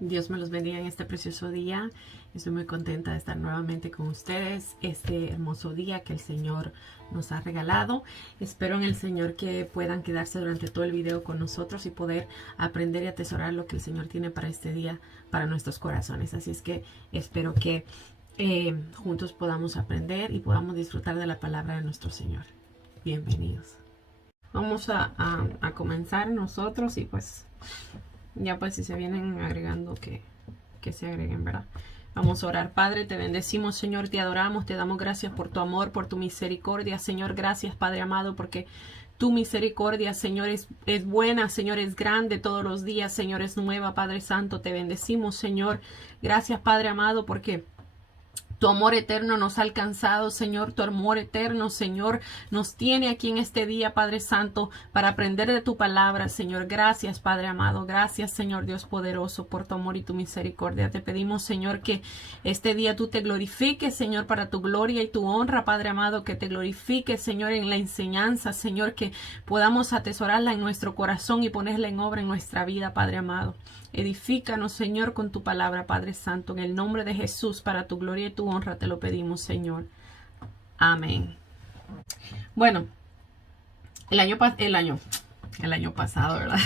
Dios me los bendiga en este precioso día. Estoy muy contenta de estar nuevamente con ustedes este hermoso día que el Señor nos ha regalado. Espero en el Señor que puedan quedarse durante todo el video con nosotros y poder aprender y atesorar lo que el Señor tiene para este día, para nuestros corazones. Así es que espero que juntos podamos aprender y podamos disfrutar de la palabra de nuestro Señor. Bienvenidos. Vamos a comenzar nosotros y pues ya pues si se vienen agregando que se agreguen, ¿verdad? Vamos a orar. Padre, te bendecimos, Señor, te adoramos, te damos gracias por tu amor, por tu misericordia, Señor. Gracias, Padre amado, porque tu misericordia, Señor, es buena, Señor, es grande todos los días, Señor, es nueva, Padre Santo. Te bendecimos, Señor. Gracias, Padre amado, porque tu amor eterno nos ha alcanzado, Señor. Tu amor eterno, Señor, nos tiene aquí en este día, Padre Santo, para aprender de tu palabra, Señor. Gracias, Padre amado. Gracias, Señor Dios poderoso, por tu amor y tu misericordia. Te pedimos, Señor, que este día tú te glorifiques, Señor, para tu gloria y tu honra, Padre amado. Que te glorifiques, Señor, en la enseñanza, Señor, que podamos atesorarla en nuestro corazón y ponerla en obra en nuestra vida, Padre amado. Edifícanos, Señor, con tu palabra, Padre Santo, en el nombre de Jesús, para tu gloria y tu honra te lo pedimos, Señor. Amén. Bueno, el año pasado, ¿verdad?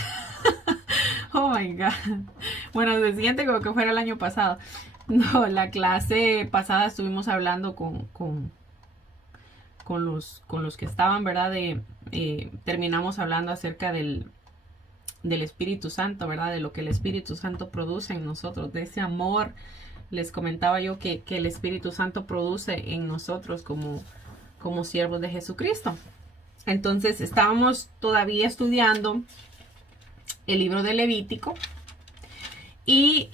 Oh my God. Bueno, se siente como que fuera el año pasado. No, la clase pasada estuvimos hablando con los que estaban, ¿verdad? Terminamos hablando acerca del Espíritu Santo, ¿verdad? De lo que el Espíritu Santo produce en nosotros, de ese amor. Les comentaba yo que el Espíritu Santo produce en nosotros como siervos de Jesucristo. Entonces estábamos todavía estudiando el libro de Levítico y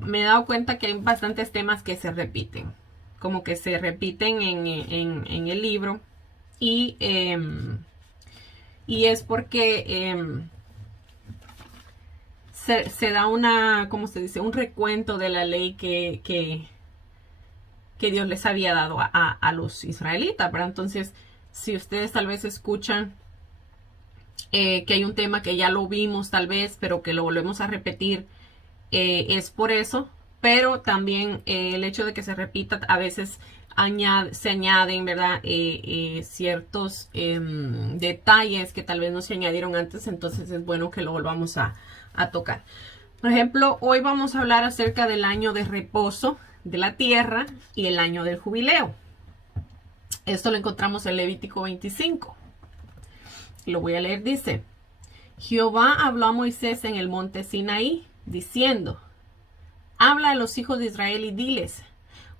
me he dado cuenta que hay bastantes temas que se repiten, como que se repiten en el libro y es porque se da ¿cómo se dice? Un recuento de la ley que Dios les había dado a los israelitas, ¿verdad? Entonces, si ustedes tal vez escuchan que hay un tema que ya lo vimos tal vez, pero que lo volvemos a repetir, es por eso, pero también el hecho de que se repita a veces se añaden, ¿verdad? Ciertos detalles que tal vez no se añadieron antes, entonces es bueno que lo volvamos a tocar. Por ejemplo, hoy vamos a hablar acerca del año de reposo de la tierra y el año del jubileo. Esto lo encontramos en Levítico 25. Lo voy a leer, dice: Jehová habló a Moisés en el monte Sinaí, diciendo: habla a los hijos de Israel y diles: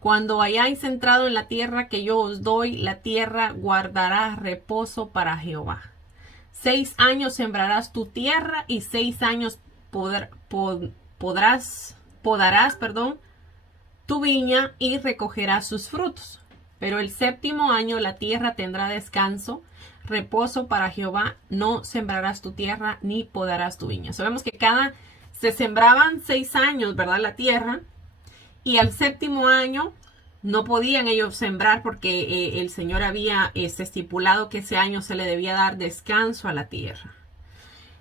cuando hayáis entrado en la tierra que yo os doy, la tierra guardará reposo para Jehová. 6 años sembrarás tu tierra y 6 años podarás tu viña y recogerás sus frutos. Pero el 7º año la tierra tendrá descanso, reposo para Jehová. No sembrarás tu tierra ni podarás tu viña. Sabemos que se sembraban 6 años, ¿verdad? La tierra. Y al 7º año no podían ellos sembrar porque el Señor había estipulado que ese año se le debía dar descanso a la tierra.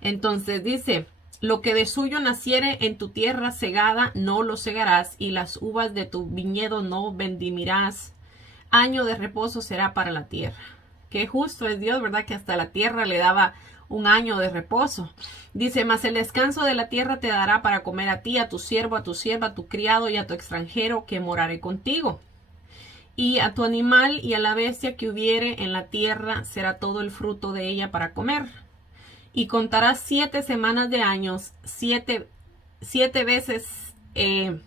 Entonces dice: lo que de suyo naciere en tu tierra segada, no lo segarás, y las uvas de tu viñedo no vendimirás. Año de reposo será para la tierra. Qué justo es Dios, ¿verdad? Que hasta la tierra le daba un año de reposo. Dice: mas el descanso de la tierra te dará para comer a ti, a tu siervo, a tu sierva, a tu criado y a tu extranjero que morare contigo. Y a tu animal y a la bestia que hubiere en la tierra será todo el fruto de ella para comer. Y contarás 7 semanas de años, 7 veces. Se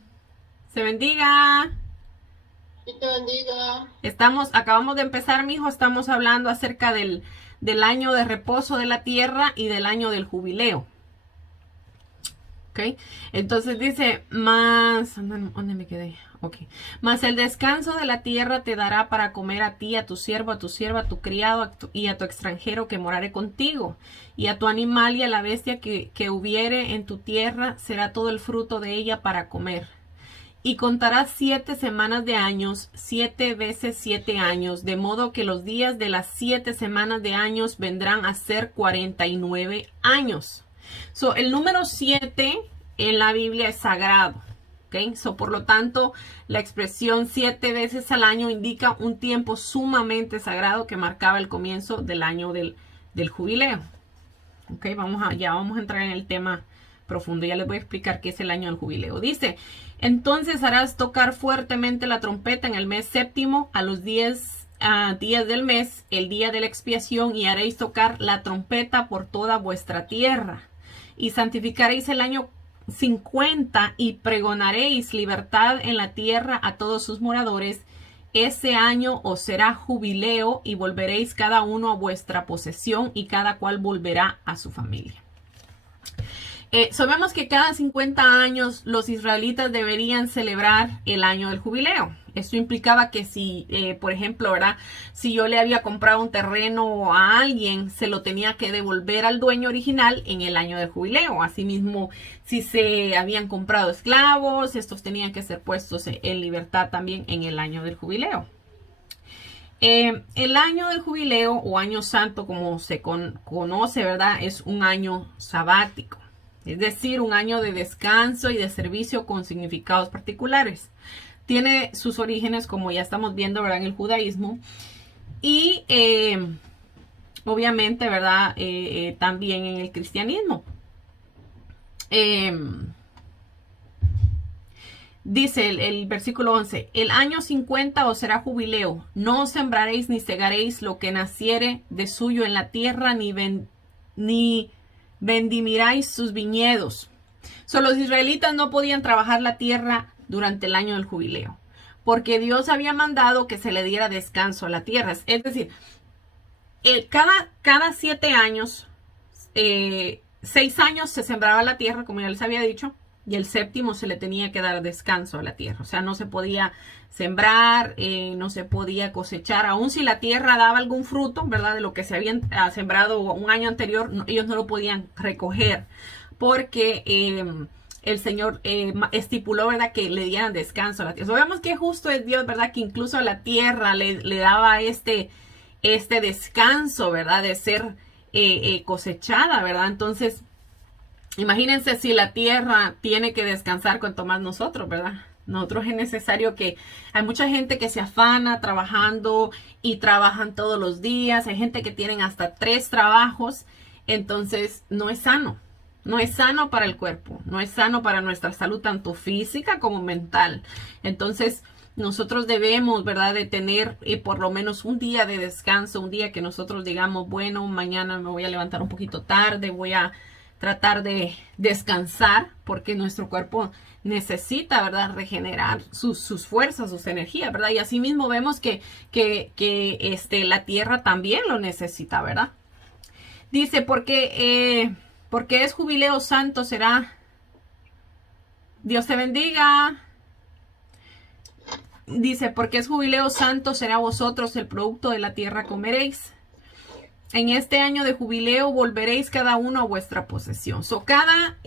bendiga. Que te bendiga. Acabamos de empezar, mijo. Estamos hablando acerca del año de reposo de la tierra y del año del jubileo. ¿Ok? Entonces dice: ¿dónde me quedé? Ok. Mas el descanso de la tierra te dará para comer a ti, a tu siervo, a tu sierva, a tu criado y a tu extranjero que morare contigo. Y a tu animal y a la bestia que hubiere en tu tierra será todo el fruto de ella para comer. Y contarás 7 semanas de años, 7 veces 7 años, de modo que los días de las 7 semanas de años vendrán a ser 49 años. El número 7 en la Biblia es sagrado. ¿Okay? Por lo tanto, la expresión 7 veces al año indica un tiempo sumamente sagrado que marcaba el comienzo del año del jubileo. ¿Okay? Ya vamos a entrar en el tema profundo. Ya les voy a explicar qué es el año del jubileo. Dice, entonces harás tocar fuertemente la trompeta en el mes séptimo a los 10 días del mes, el día de la expiación, y haréis tocar la trompeta por toda vuestra tierra. Y santificaréis el año 50 y pregonaréis libertad en la tierra a todos sus moradores. Ese año os será jubileo y volveréis cada uno a vuestra posesión y cada cual volverá a su familia. Sabemos que cada 50 años los israelitas deberían celebrar el año del jubileo. Esto implicaba que si, por ejemplo, ¿verdad? Si yo le había comprado un terreno a alguien, se lo tenía que devolver al dueño original en el año del jubileo. Asimismo, si se habían comprado esclavos, estos tenían que ser puestos en libertad también en el año del jubileo. El año del jubileo o año santo, como se conoce, ¿verdad? Es un año sabático. Es decir, un año de descanso y de servicio con significados particulares. Tiene sus orígenes, como ya estamos viendo, ¿verdad? En el judaísmo. Y obviamente, ¿verdad? También en el cristianismo. Dice el versículo 11, el año 50 os será jubileo, no os sembraréis ni segaréis lo que naciere de suyo en la tierra, ni vendimiráis sus viñedos. Los israelitas no podían trabajar la tierra durante el año del jubileo, porque Dios había mandado que se le diera descanso a la tierra. Es decir, cada 7 años, 6 años se sembraba la tierra, como ya les había dicho, y el séptimo se le tenía que dar descanso a la tierra. O sea, no se podía sembrar, no se podía cosechar, aun si la tierra daba algún fruto, ¿verdad? De lo que se habían sembrado un año anterior, ellos no lo podían recoger, porque el Señor estipuló, ¿verdad? Que le dieran descanso a la tierra. Sabemos que justo es Dios, ¿verdad? Que incluso a la tierra le daba este descanso, ¿verdad? De ser cosechada, ¿verdad? Entonces, imagínense si la tierra tiene que descansar cuanto más nosotros, ¿verdad? Nosotros es necesario que... Hay mucha gente que se afana trabajando y trabajan todos los días. Hay gente que tienen hasta 3 trabajos. Entonces, no es sano. No es sano para el cuerpo. No es sano para nuestra salud, tanto física como mental. Entonces, nosotros debemos, ¿verdad? De tener por lo menos un día de descanso. Un día que nosotros digamos, bueno, mañana me voy a levantar un poquito tarde. Voy a tratar de descansar, porque nuestro cuerpo necesita, ¿verdad? Regenerar sus fuerzas, sus energías, ¿verdad? Y asimismo vemos que la tierra también lo necesita, ¿verdad? Dice, porque es jubileo santo será. Dios te bendiga. Dice, porque es jubileo santo será vosotros, el producto de la tierra comeréis. En este año de jubileo volveréis cada uno a vuestra posesión. Cada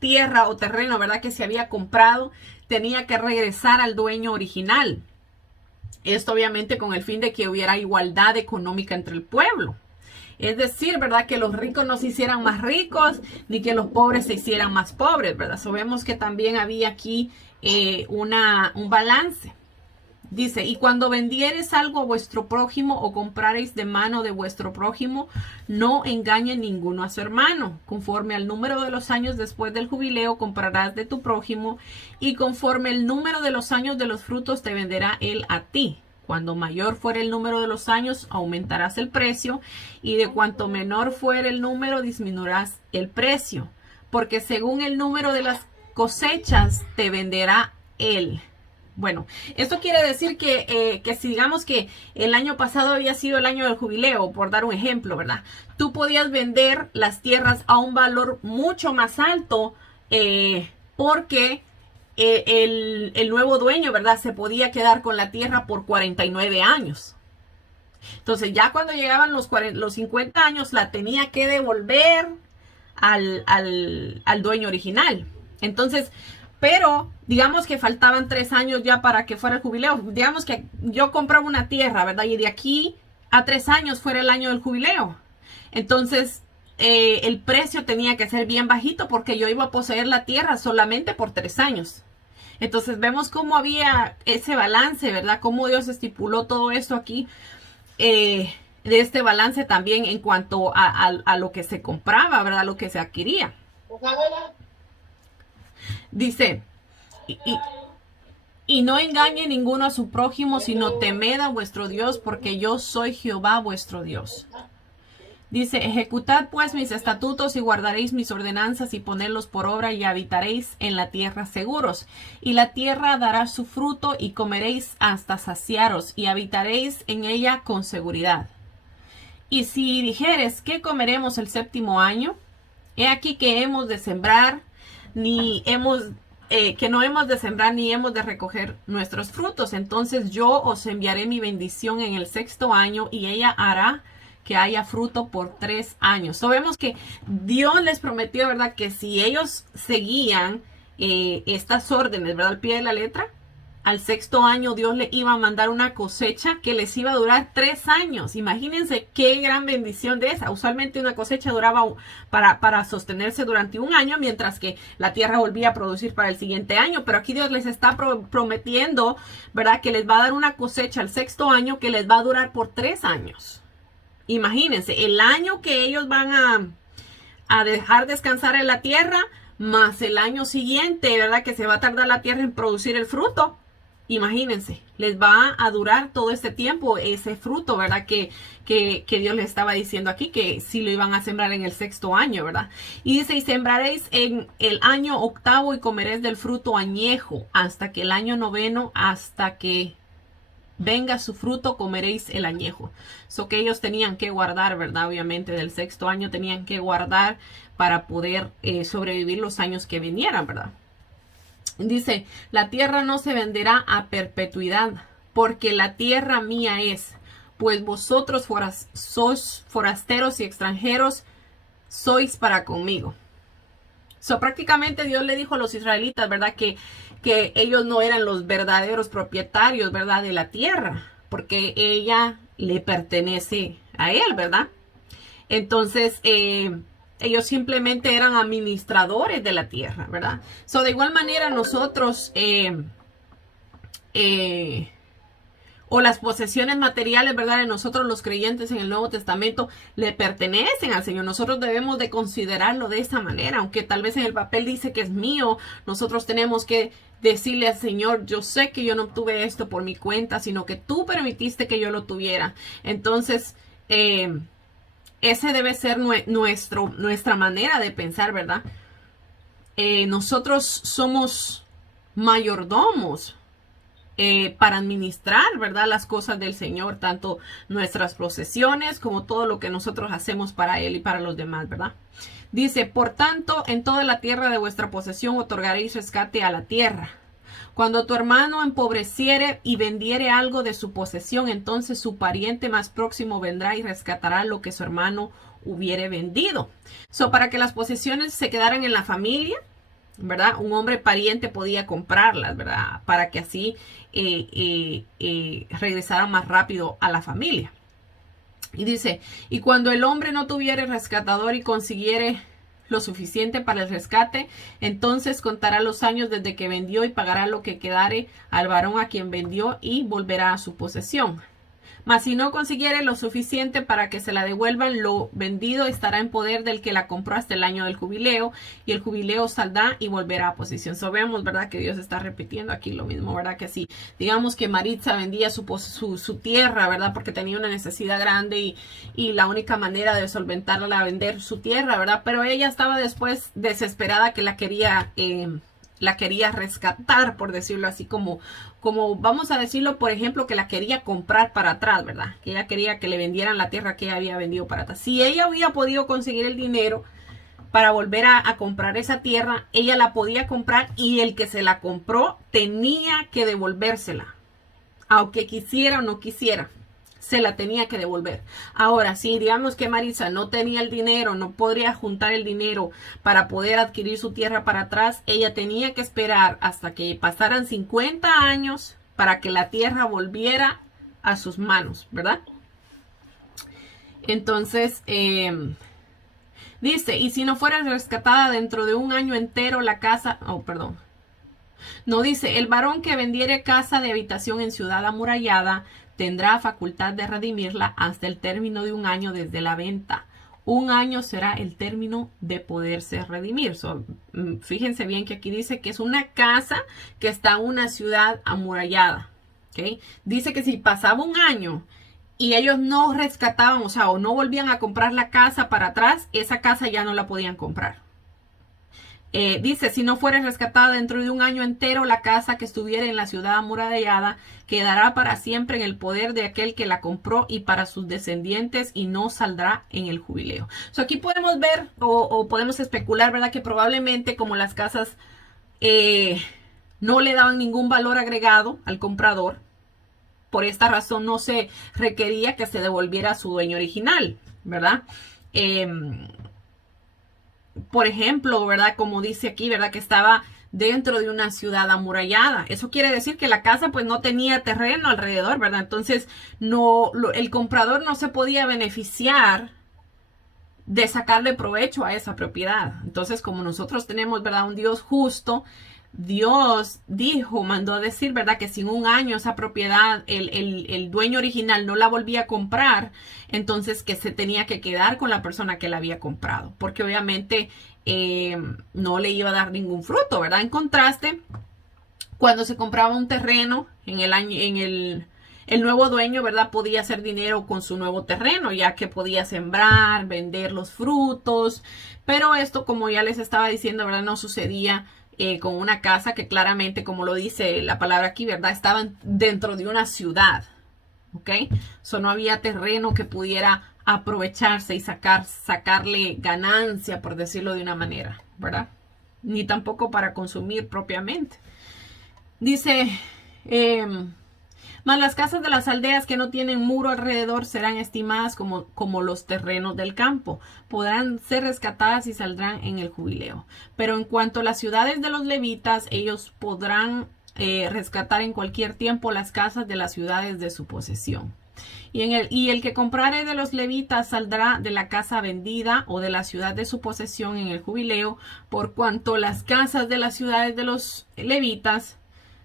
tierra o terreno, ¿verdad? Que se había comprado, tenía que regresar al dueño original. Esto obviamente con el fin de que hubiera igualdad económica entre el pueblo. Es decir, ¿verdad? Que los ricos no se hicieran más ricos, ni que los pobres se hicieran más pobres, ¿verdad? Sabemos que también había aquí un balance. Dice, y cuando vendieres algo a vuestro prójimo o comprareis de mano de vuestro prójimo, no engañe ninguno a su hermano. Conforme al número de los años después del jubileo comprarás de tu prójimo, y conforme el número de los años de los frutos te venderá él a ti. Cuando mayor fuere el número de los años, aumentarás el precio, y de cuanto menor fuere el número, disminuirás el precio, porque según el número de las cosechas te venderá él. Bueno, esto quiere decir que si digamos que el año pasado había sido el año del jubileo, por dar un ejemplo, ¿verdad? Tú podías vender las tierras a un valor mucho más alto porque el nuevo dueño, ¿verdad? Se podía quedar con la tierra por 49 años. Entonces ya cuando llegaban los 50 años la tenía que devolver al dueño original. Entonces... Pero digamos que faltaban 3 años ya para que fuera el jubileo. Digamos que yo compraba una tierra, ¿verdad? Y de aquí a 3 años fuera el año del jubileo. Entonces, el precio tenía que ser bien bajito porque yo iba a poseer la tierra solamente por 3 años. Entonces vemos cómo había ese balance, ¿verdad? Cómo Dios estipuló todo esto aquí, de este balance también en cuanto a lo que se compraba, ¿verdad? Lo que se adquiría. Dice, y no engañe ninguno a su prójimo, sino temed a vuestro Dios, porque yo soy Jehová vuestro Dios. Dice, ejecutad pues mis estatutos y guardaréis mis ordenanzas y ponedlos por obra y habitaréis en la tierra seguros. Y la tierra dará su fruto y comeréis hasta saciaros y habitaréis en ella con seguridad. Y si dijeres, ¿qué comeremos el 7º año? He aquí que hemos de sembrar, que no hemos de sembrar ni hemos de recoger nuestros frutos. Entonces yo os enviaré mi bendición en el 6º año y ella hará que haya fruto por 3 años. Vemos que Dios les prometió, ¿verdad? Que si ellos seguían estas órdenes, ¿verdad? Al pie de la letra, al 6º año Dios le iba a mandar una cosecha que les iba a durar 3 años. Imagínense qué gran bendición de esa. Usualmente una cosecha duraba para sostenerse durante 1 año, mientras que la tierra volvía a producir para el siguiente año. Pero aquí Dios les está prometiendo, ¿verdad? Que les va a dar una cosecha al 6º año que les va a durar por 3 años. Imagínense, el año que ellos van a dejar descansar en la tierra, más el año siguiente, ¿verdad? Que se va a tardar la tierra en producir el fruto. Imagínense, les va a durar todo este tiempo ese fruto, ¿verdad? Que Dios les estaba diciendo aquí, que sí lo iban a sembrar en el 6º año, ¿verdad? Y dice, y sembraréis en el año 8º y comeréis del fruto añejo hasta que el año 9º, hasta que venga su fruto, comeréis el añejo. Que ellos tenían que guardar, ¿verdad? Obviamente del 6º año tenían que guardar para poder sobrevivir los años que vinieran, ¿verdad? Dice, la tierra no se venderá a perpetuidad, porque la tierra mía es, pues vosotros sois forasteros y extranjeros, sois para conmigo. Prácticamente Dios le dijo a los israelitas, ¿verdad? Que ellos no eran los verdaderos propietarios, ¿verdad? De la tierra, porque ella le pertenece a él, ¿verdad? Entonces, ellos simplemente eran administradores de la tierra, ¿verdad? De igual manera nosotros, o las posesiones materiales, ¿verdad? De nosotros los creyentes en el Nuevo Testamento le pertenecen al Señor. Nosotros debemos de considerarlo de esa manera, aunque tal vez en el papel dice que es mío, nosotros tenemos que decirle al Señor, yo sé que yo no obtuve esto por mi cuenta, sino que tú permitiste que yo lo tuviera. Entonces, ese debe ser nuestra manera de pensar, ¿verdad? Nosotros somos mayordomos para administrar, ¿verdad? Las cosas del Señor, tanto nuestras posesiones como todo lo que nosotros hacemos para Él y para los demás, ¿verdad? Dice, por tanto, en toda la tierra de vuestra posesión otorgaréis rescate a la tierra. Cuando tu hermano empobreciere y vendiere algo de su posesión, entonces su pariente más próximo vendrá y rescatará lo que su hermano hubiere vendido. Para que las posesiones se quedaran en la familia, ¿verdad? Un hombre pariente podía comprarlas, ¿verdad? Para que así regresara más rápido a la familia. Y dice, y cuando el hombre no tuviere rescatador y consiguiere lo suficiente para el rescate, entonces contará los años desde que vendió y pagará lo que quedare al varón a quien vendió y volverá a su posesión. Mas si no consiguiere lo suficiente para que se la devuelvan, lo vendido estará en poder del que la compró hasta el año del jubileo, y el jubileo saldrá y volverá a posesión. Vemos, ¿verdad? Que Dios está repitiendo aquí lo mismo, ¿verdad? Que si, digamos que Maritza vendía su tierra, ¿verdad? Porque tenía una necesidad grande y la única manera de solventarla era vender su tierra, ¿verdad? Pero ella estaba después desesperada que la quería rescatar, por decirlo así, como vamos a decirlo, por ejemplo, que la quería comprar para atrás, ¿verdad? Que ella quería que le vendieran la tierra que ella había vendido para atrás. Si ella había podido conseguir el dinero para volver a comprar esa tierra, ella la podía comprar y el que se la compró tenía que devolvérsela, aunque quisiera o no quisiera. Se la tenía que devolver. Ahora, si digamos que Maritza no tenía el dinero, no podría juntar el dinero para poder adquirir su tierra para atrás, ella tenía que esperar hasta que pasaran 50 años para que la tierra volviera a sus manos, ¿verdad? Entonces, Dice, y si no fuera rescatada dentro de un año entero la casa, no, dice, el varón que vendiere casa de habitación en ciudad amurallada tendrá facultad de redimirla hasta el término de un año desde la venta. Un año será el término de poderse redimir. Fíjense bien que aquí dice que es una casa que está en una ciudad amurallada. ¿Okay? Dice que si pasaba un año y ellos no rescataban, o no volvían a comprar la casa para atrás, esa casa ya no la podían comprar. Dice, si no fuera rescatada dentro de un año entero, la casa que estuviera en la ciudad amurallada quedará para siempre en el poder de aquel que la compró y para sus descendientes y no saldrá en el jubileo. Aquí podemos ver o podemos especular, ¿verdad? Que probablemente como las casas no le daban ningún valor agregado al comprador, por esta razón no se requería que se devolviera a su dueño original, ¿verdad? Por ejemplo, ¿verdad? Como dice aquí, ¿verdad? Que estaba dentro de una ciudad amurallada. Eso quiere decir que la casa pues no tenía terreno alrededor, ¿verdad? Entonces el comprador no se podía beneficiar de sacarle provecho a esa propiedad. Entonces, como nosotros tenemos, ¿verdad? Un Dios justo, Dios mandó a decir, ¿verdad? Que si en un año esa propiedad, el dueño original no la volvía a comprar, entonces que se tenía que quedar con la persona que la había comprado, porque obviamente no le iba a dar ningún fruto, ¿verdad? En contraste, cuando se compraba un terreno el nuevo dueño, ¿verdad? Podía hacer dinero con su nuevo terreno, ya que podía sembrar, vender los frutos, pero esto, como ya les estaba diciendo, ¿verdad? No sucedía con una casa que claramente, como lo dice la palabra aquí, ¿verdad? Estaban dentro de una ciudad, ¿ok? No había terreno que pudiera aprovecharse y sacarle ganancia, por decirlo de una manera, ¿verdad? Ni tampoco para consumir propiamente. Dice, mas las casas de las aldeas que no tienen muro alrededor serán estimadas como los terrenos del campo. Podrán ser rescatadas y saldrán en el jubileo. Pero en cuanto a las ciudades de los levitas, ellos podrán rescatar en cualquier tiempo las casas de las ciudades de su posesión. Y el que comprare de los levitas saldrá de la casa vendida o de la ciudad de su posesión en el jubileo, por cuanto las casas de las ciudades de los levitas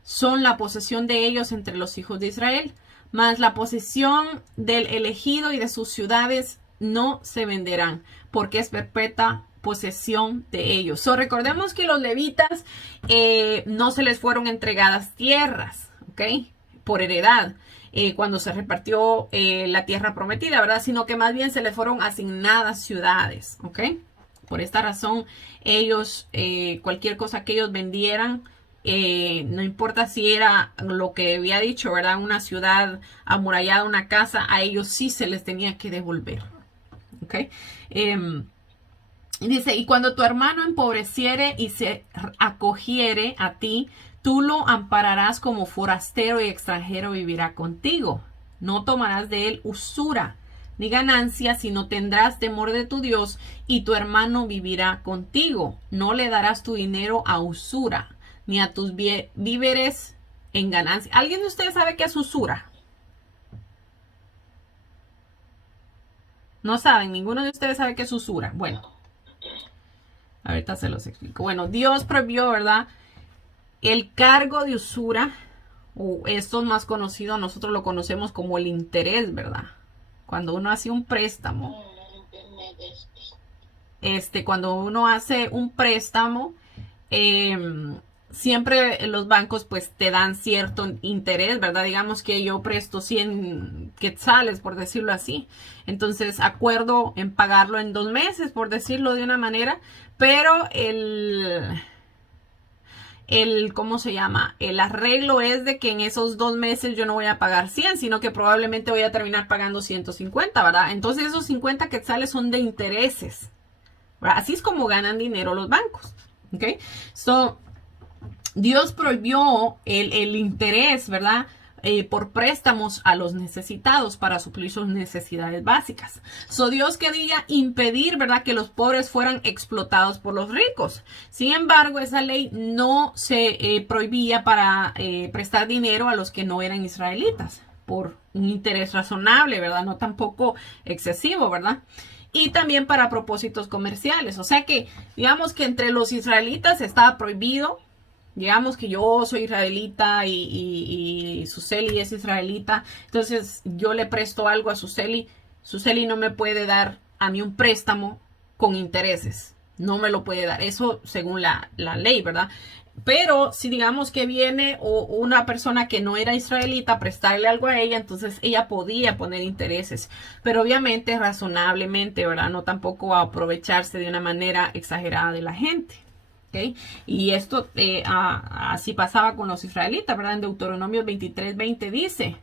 son la posesión de ellos entre los hijos de Israel, mas la posesión del elegido y de sus ciudades no se venderán, porque es perpetua posesión de ellos. Recordemos que los levitas no se les fueron entregadas tierras, ¿ok? Por heredad, cuando se repartió la tierra prometida, ¿verdad? Sino que más bien se les fueron asignadas ciudades, ¿ok? Por esta razón, ellos, cualquier cosa que ellos vendieran, no importa si era lo que había dicho, ¿verdad? Una ciudad amurallada, una casa, a ellos sí se les tenía que devolver. ¿Ok? Dice, y cuando tu hermano empobreciere y se acogiere a ti, tú lo ampararás como forastero y extranjero vivirá contigo. No tomarás de él usura ni ganancia, sino tendrás temor de tu Dios y tu hermano vivirá contigo. No le darás tu dinero a usura, ni a tus víveres en ganancia. ¿Alguien de ustedes sabe qué es usura? No saben, ninguno de ustedes sabe qué es usura. Bueno, ahorita se los explico. Bueno, Dios prohibió, ¿verdad? El cargo de usura, o esto es más conocido, nosotros lo conocemos como el interés, ¿verdad? Cuando uno hace un préstamo. Cuando uno hace un préstamo, siempre los bancos pues te dan cierto interés, ¿verdad? Digamos que yo presto 100 quetzales, por decirlo así. Entonces acuerdo en pagarlo en 2 meses, por decirlo de una manera, pero ¿cómo se llama? El arreglo es de que en esos 2 meses yo no voy a pagar 100, sino que probablemente voy a terminar pagando 150, ¿verdad? Entonces esos 50 quetzales son de intereses, ¿verdad? Así es como ganan dinero los bancos, ¿ok? Dios prohibió el interés, ¿verdad? Por préstamos a los necesitados para suplir sus necesidades básicas. Dios quería impedir, ¿verdad?, que los pobres fueran explotados por los ricos. Sin embargo, esa ley no se prohibía para prestar dinero a los que no eran israelitas por un interés razonable, ¿verdad? No tampoco excesivo, ¿verdad? y también para propósitos comerciales. O sea que, digamos que entre los israelitas estaba prohibido. Digamos que yo soy israelita y Suseli es israelita. Entonces yo le presto algo a Suseli. Suseli no me puede dar a mí un préstamo con intereses. No me lo puede dar. Eso según la ley, ¿verdad? Pero si digamos que viene una persona que no era israelita a prestarle algo a ella, entonces ella podía poner intereses. Pero obviamente razonablemente, ¿verdad? No tampoco a aprovecharse de una manera exagerada de la gente. ¿Okay? Y esto así pasaba con los israelitas, ¿verdad? En Deuteronomio 23:20 dice: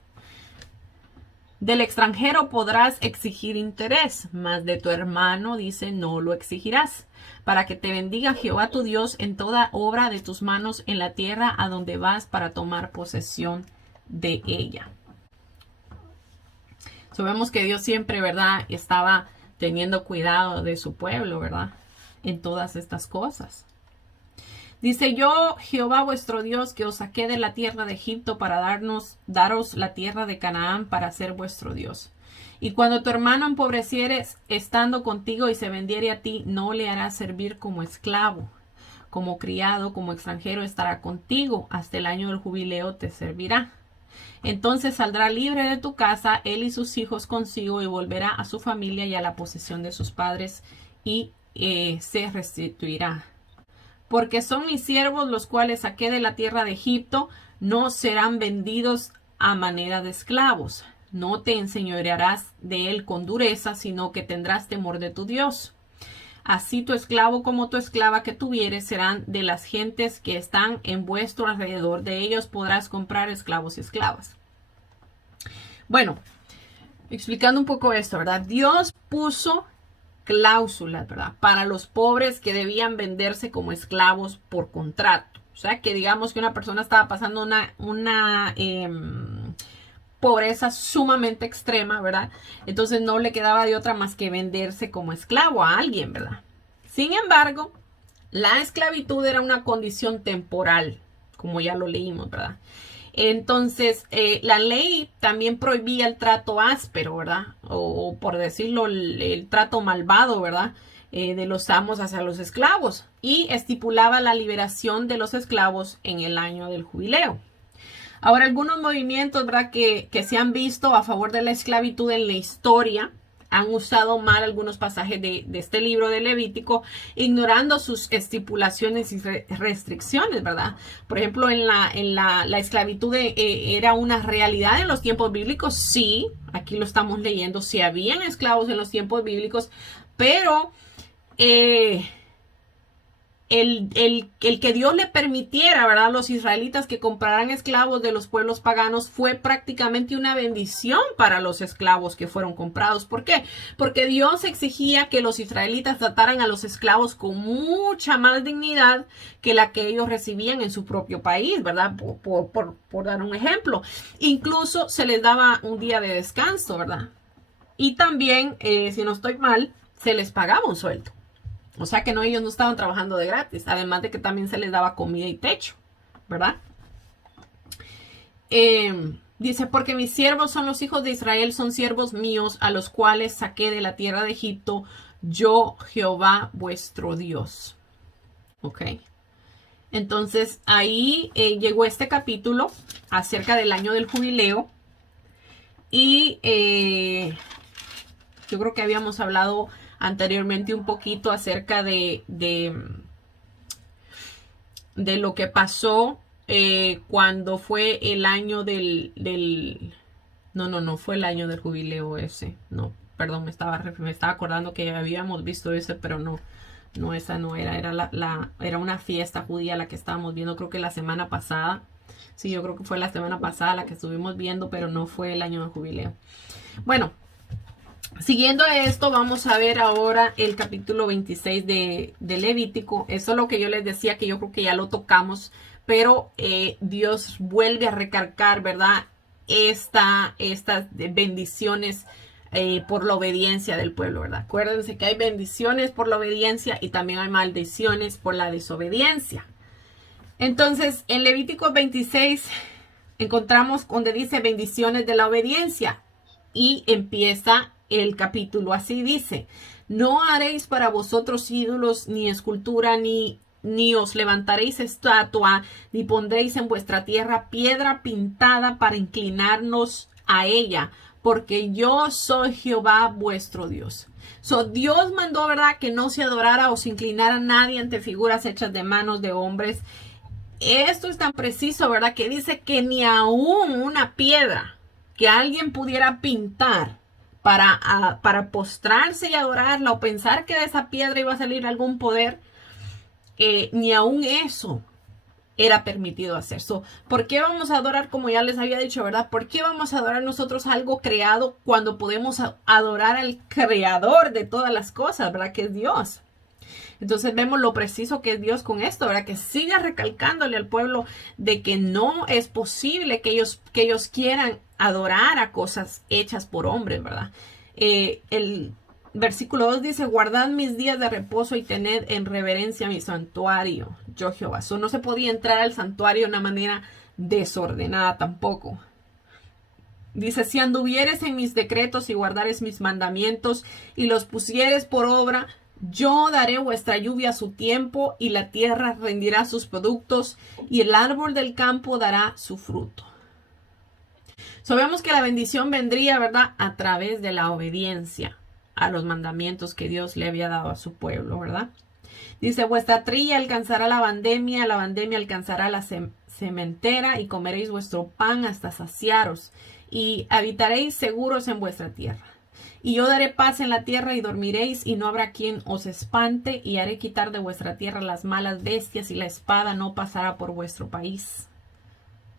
del extranjero podrás exigir interés, mas de tu hermano, dice, no lo exigirás, para que te bendiga Jehová tu Dios en toda obra de tus manos en la tierra a donde vas para tomar posesión de ella. Sabemos que Dios siempre, ¿verdad?, estaba teniendo cuidado de su pueblo, ¿verdad?, en todas estas cosas. Dice: yo, Jehová vuestro Dios, que os saqué de la tierra de Egipto para daros la tierra de Canaán para ser vuestro Dios. Y cuando tu hermano empobrecieres estando contigo y se vendiere a ti, no le harás servir como esclavo, como criado, como extranjero estará contigo, hasta el año del jubileo te servirá. Entonces saldrá libre de tu casa, él y sus hijos consigo, y volverá a su familia y a la posesión de sus padres, y se restituirá. Porque son mis siervos los cuales saqué de la tierra de Egipto, no serán vendidos a manera de esclavos. No te enseñorearás de él con dureza, sino que tendrás temor de tu Dios. Así tu esclavo como tu esclava que tuvieres serán de las gentes que están en vuestro alrededor. De ellos podrás comprar esclavos y esclavas. Bueno, explicando un poco esto, ¿verdad? Dios puso cláusulas, ¿verdad?, para los pobres que debían venderse como esclavos por contrato. O sea, que digamos que una persona estaba pasando una pobreza sumamente extrema, ¿verdad? Entonces no le quedaba de otra más que venderse como esclavo a alguien, ¿verdad? Sin embargo, la esclavitud era una condición temporal, como ya lo leímos, ¿verdad? Entonces, la ley también prohibía el trato áspero, ¿verdad? O por decirlo, el trato malvado, ¿verdad?, de los amos hacia los esclavos. Y estipulaba la liberación de los esclavos en el año del jubileo. Ahora, algunos movimientos, ¿verdad?, que se han visto a favor de la esclavitud en la historia han usado mal algunos pasajes de este libro de Levítico, ignorando sus estipulaciones y restricciones, ¿verdad? Por ejemplo, la esclavitud era una realidad en los tiempos bíblicos. Sí, aquí lo estamos leyendo, sí habían esclavos en los tiempos bíblicos, pero el que Dios le permitiera, ¿verdad?, a los israelitas que compraran esclavos de los pueblos paganos fue prácticamente una bendición para los esclavos que fueron comprados. ¿Por qué? Porque Dios exigía que los israelitas trataran a los esclavos con mucha más dignidad que la que ellos recibían en su propio país, ¿verdad? Por dar un ejemplo. Incluso se les daba un día de descanso, ¿verdad? Y también, si no estoy mal, se les pagaba un sueldo. O sea que ellos no estaban trabajando de gratis, además de que también se les daba comida y techo, ¿verdad? Dice: porque mis siervos son los hijos de Israel, son siervos míos, a los cuales saqué de la tierra de Egipto, yo Jehová vuestro Dios. Ok. Entonces ahí llegó este capítulo acerca del año del jubileo. Y yo creo que habíamos hablado anteriormente un poquito acerca de lo que pasó cuando fue el año no fue el año del jubileo ese, no, perdón, me estaba acordando que habíamos visto ese, pero no, esa no era, era una fiesta judía la que estábamos viendo, creo que la semana pasada. Sí, yo creo que fue la semana pasada la que estuvimos viendo, pero no fue el año del jubileo. Bueno, siguiendo esto, vamos a ver ahora el capítulo 26 de Levítico. Eso es lo que yo les decía, que yo creo que ya lo tocamos, pero Dios vuelve a recalcar, ¿verdad?, estas bendiciones por la obediencia del pueblo, ¿verdad? Acuérdense que hay bendiciones por la obediencia y también hay maldiciones por la desobediencia. Entonces, en Levítico 26 encontramos donde dice bendiciones de la obediencia y empieza el capítulo así, dice: No haréis para vosotros ídolos, ni escultura, ni os levantaréis estatua, ni pondréis en vuestra tierra piedra pintada para inclinarnos a ella, porque yo soy Jehová vuestro Dios. Dios mandó, ¿verdad?, que no se adorara o se inclinara a nadie ante figuras hechas de manos de hombres. Esto es tan preciso, ¿verdad?, que dice que ni aún una piedra que alguien pudiera pintar para postrarse y adorarla o pensar que de esa piedra iba a salir algún poder, ni aún eso era permitido hacer. ¿Por qué vamos a adorar, como ya les había dicho, verdad? ¿Por qué vamos a adorar nosotros algo creado cuando podemos adorar al creador de todas las cosas, verdad? Que es Dios. Entonces vemos lo preciso que es Dios con esto, ¿verdad? Que siga recalcándole al pueblo de que no es posible que ellos quieran adorar a cosas hechas por hombres, ¿verdad? El versículo 2 dice, guardad mis días de reposo y tened en reverencia mi santuario, yo Jehová. No se podía entrar al santuario de una manera desordenada tampoco. Dice, si anduvieres en mis decretos y guardares mis mandamientos y los pusieres por obra, yo daré vuestra lluvia a su tiempo y la tierra rendirá sus productos y el árbol del campo dará su fruto. Sabemos que la bendición vendría, ¿verdad?, a través de la obediencia a los mandamientos que Dios le había dado a su pueblo, ¿verdad? Dice, vuestra trilla alcanzará la vendimia alcanzará la sementera y comeréis vuestro pan hasta saciaros y habitaréis seguros en vuestra tierra. Y yo daré paz en la tierra y dormiréis y no habrá quien os espante y haré quitar de vuestra tierra las malas bestias y la espada no pasará por vuestro país.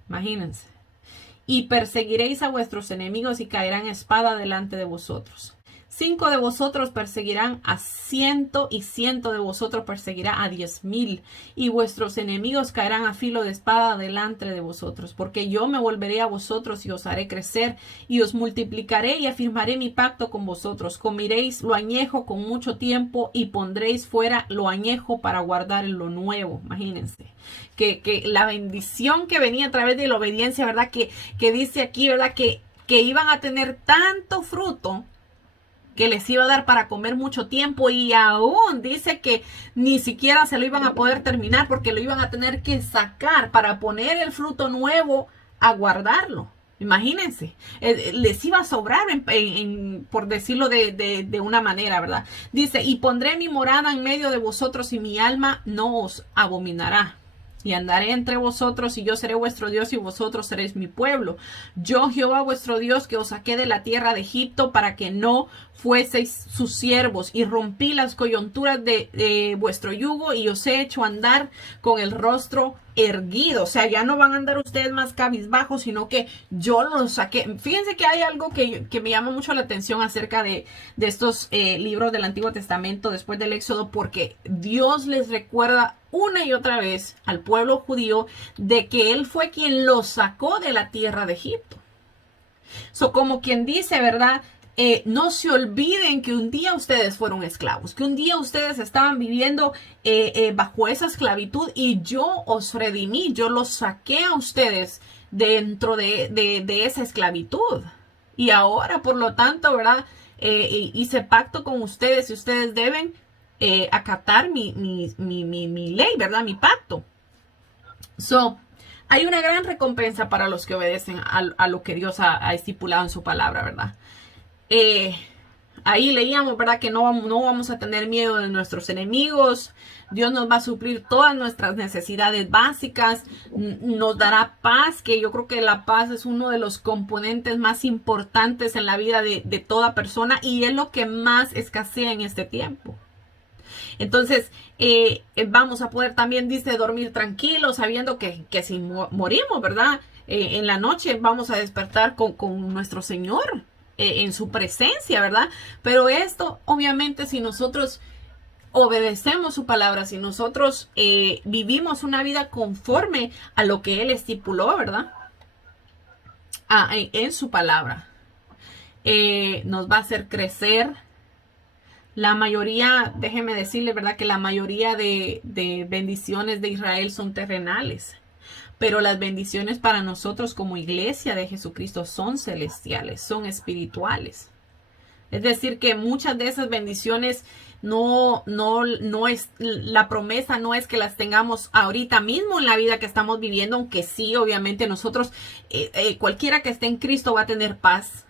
Imagínense. Y perseguiréis a vuestros enemigos y caerán espada delante de vosotros. 5 de vosotros perseguirán a 100 y 100 de vosotros perseguirá a 10,000 y vuestros enemigos caerán a filo de espada delante de vosotros, porque yo me volveré a vosotros y os haré crecer y os multiplicaré y afirmaré mi pacto con vosotros. Comeréis lo añejo con mucho tiempo y pondréis fuera lo añejo para guardar lo nuevo. Imagínense que la bendición que venía a través de la obediencia, ¿verdad? Que dice aquí, ¿verdad? Que iban a tener tanto fruto que les iba a dar para comer mucho tiempo y aún dice que ni siquiera se lo iban a poder terminar porque lo iban a tener que sacar para poner el fruto nuevo a guardarlo. Imagínense, les iba a sobrar por decirlo de una manera, ¿verdad? Dice, y pondré mi morada en medio de vosotros y mi alma no os abominará. Y andaré entre vosotros y yo seré vuestro Dios y vosotros seréis mi pueblo. Yo Jehová vuestro Dios que os saqué de la tierra de Egipto para que no fueseis sus siervos y rompí las coyunturas de vuestro yugo y os he hecho andar con el rostro erguido. O sea, ya no van a andar ustedes más cabizbajos, sino que yo los saqué. Fíjense que hay algo que me llama mucho la atención acerca de estos libros del Antiguo Testamento después del Éxodo, porque Dios les recuerda una y otra vez al pueblo judío de que Él fue quien los sacó de la tierra de Egipto. Como quien dice, ¿verdad? No se olviden que un día ustedes fueron esclavos, que un día ustedes estaban viviendo bajo esa esclavitud y yo os redimí, yo los saqué a ustedes dentro de esa esclavitud. Y ahora, por lo tanto, ¿verdad? Hice pacto con ustedes y ustedes deben acatar mi ley, ¿verdad? Mi pacto. Hay una gran recompensa para los que obedecen a lo que Dios ha estipulado en su palabra, ¿verdad? Ahí leíamos, ¿verdad? Que no vamos a tener miedo de nuestros enemigos. Dios nos va a suplir todas nuestras necesidades básicas. Nos dará paz, que yo creo que la paz es uno de los componentes más importantes en la vida de toda persona y es lo que más escasea en este tiempo. Entonces, vamos a poder también, dice, dormir tranquilos, sabiendo que si morimos, ¿verdad? En la noche vamos a despertar con nuestro Señor en su presencia, ¿verdad? Pero esto, obviamente, si nosotros obedecemos su palabra, si nosotros vivimos una vida conforme a lo que Él estipuló, ¿verdad? En su palabra, nos va a hacer crecer. La mayoría, déjeme decirle, ¿verdad? Que la mayoría de bendiciones de Israel son terrenales. Pero las bendiciones para nosotros como iglesia de Jesucristo son celestiales, son espirituales. Es decir, que muchas de esas bendiciones no es, la promesa no es que las tengamos ahorita mismo en la vida que estamos viviendo, aunque sí, obviamente nosotros, cualquiera que esté en Cristo va a tener paz.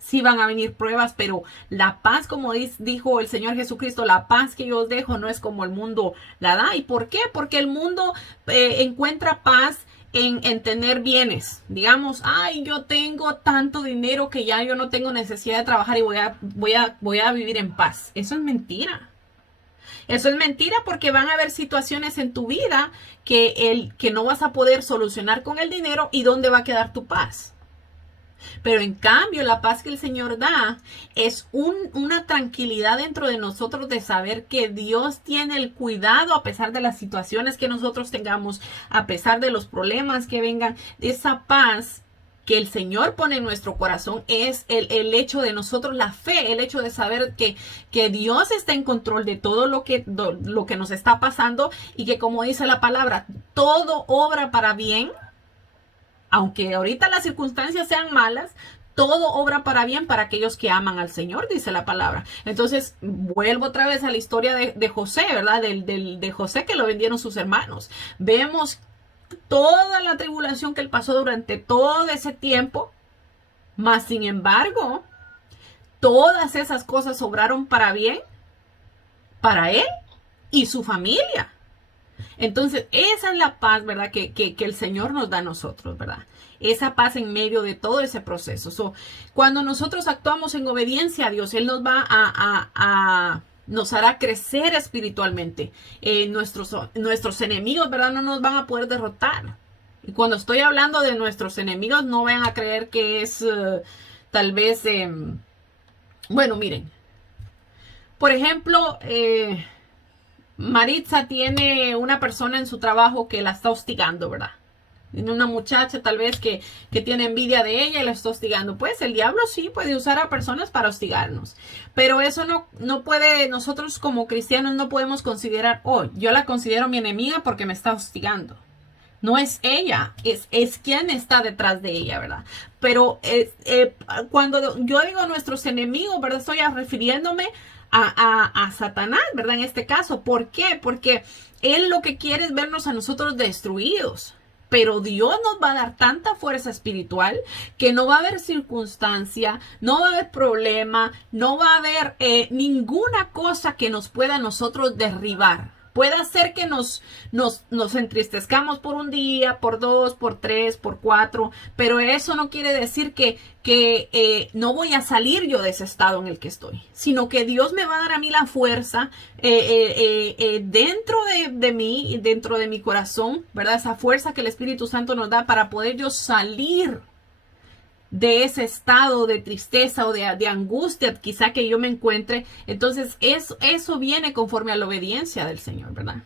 Sí van a venir pruebas, pero la paz, como dijo el Señor Jesucristo, la paz que yo os dejo no es como el mundo la da. ¿Y por qué? Porque el mundo encuentra paz en tener bienes. Digamos, ay, yo tengo tanto dinero que ya yo no tengo necesidad de trabajar y voy a vivir en paz. Eso es mentira. Eso es mentira porque van a haber situaciones en tu vida que no vas a poder solucionar con el dinero y dónde va a quedar tu paz. Pero en cambio, la paz que el Señor da es una tranquilidad dentro de nosotros de saber que Dios tiene el cuidado a pesar de las situaciones que nosotros tengamos, a pesar de los problemas que vengan. Esa paz que el Señor pone en nuestro corazón es el hecho de nosotros, la fe, el hecho de saber que Dios está en control de todo lo que nos está pasando y que, como dice la palabra, todo obra para bien. Aunque ahorita las circunstancias sean malas, todo obra para bien para aquellos que aman al Señor, dice la palabra. Entonces, vuelvo otra vez a la historia de José, ¿verdad? De José que lo vendieron sus hermanos. Vemos toda la tribulación que él pasó durante todo ese tiempo, mas sin embargo, todas esas cosas obraron para bien para él y su familia. Entonces, esa es la paz, ¿verdad? Que el Señor nos da a nosotros, ¿verdad? Esa paz en medio de todo ese proceso. Cuando nosotros actuamos en obediencia a Dios, Él nos va nos hará crecer espiritualmente. Nuestros enemigos, ¿verdad? No nos van a poder derrotar. Y cuando estoy hablando de nuestros enemigos, no vayan a creer que es tal vez... bueno, miren. Por ejemplo... Maritza tiene una persona en su trabajo que la está hostigando, ¿verdad? Tiene una muchacha tal vez que tiene envidia de ella y la está hostigando. Pues el diablo sí puede usar a personas para hostigarnos. Pero eso no puede, nosotros como cristianos no podemos considerar, yo la considero mi enemiga porque me está hostigando. No es ella, es quien está detrás de ella, ¿verdad? Pero cuando yo digo nuestros enemigos, ¿verdad? Estoy refiriéndome a Satanás, ¿verdad? En este caso. ¿Por qué? Porque él lo que quiere es vernos a nosotros destruidos. Pero Dios nos va a dar tanta fuerza espiritual que no va a haber circunstancia, no va a haber problema, no va a haber ninguna cosa que nos pueda a nosotros derribar. Puede ser que nos entristezcamos por un día, por 2, por 3, por 4, pero eso no quiere decir que no voy a salir yo de ese estado en el que estoy, sino que Dios me va a dar a mí la fuerza dentro de mí, dentro de mi corazón, ¿verdad? Esa fuerza que el Espíritu Santo nos da para poder yo salir de ese estado de tristeza o de angustia quizá que yo me encuentre. Entonces eso viene conforme a la obediencia del Señor, ¿verdad?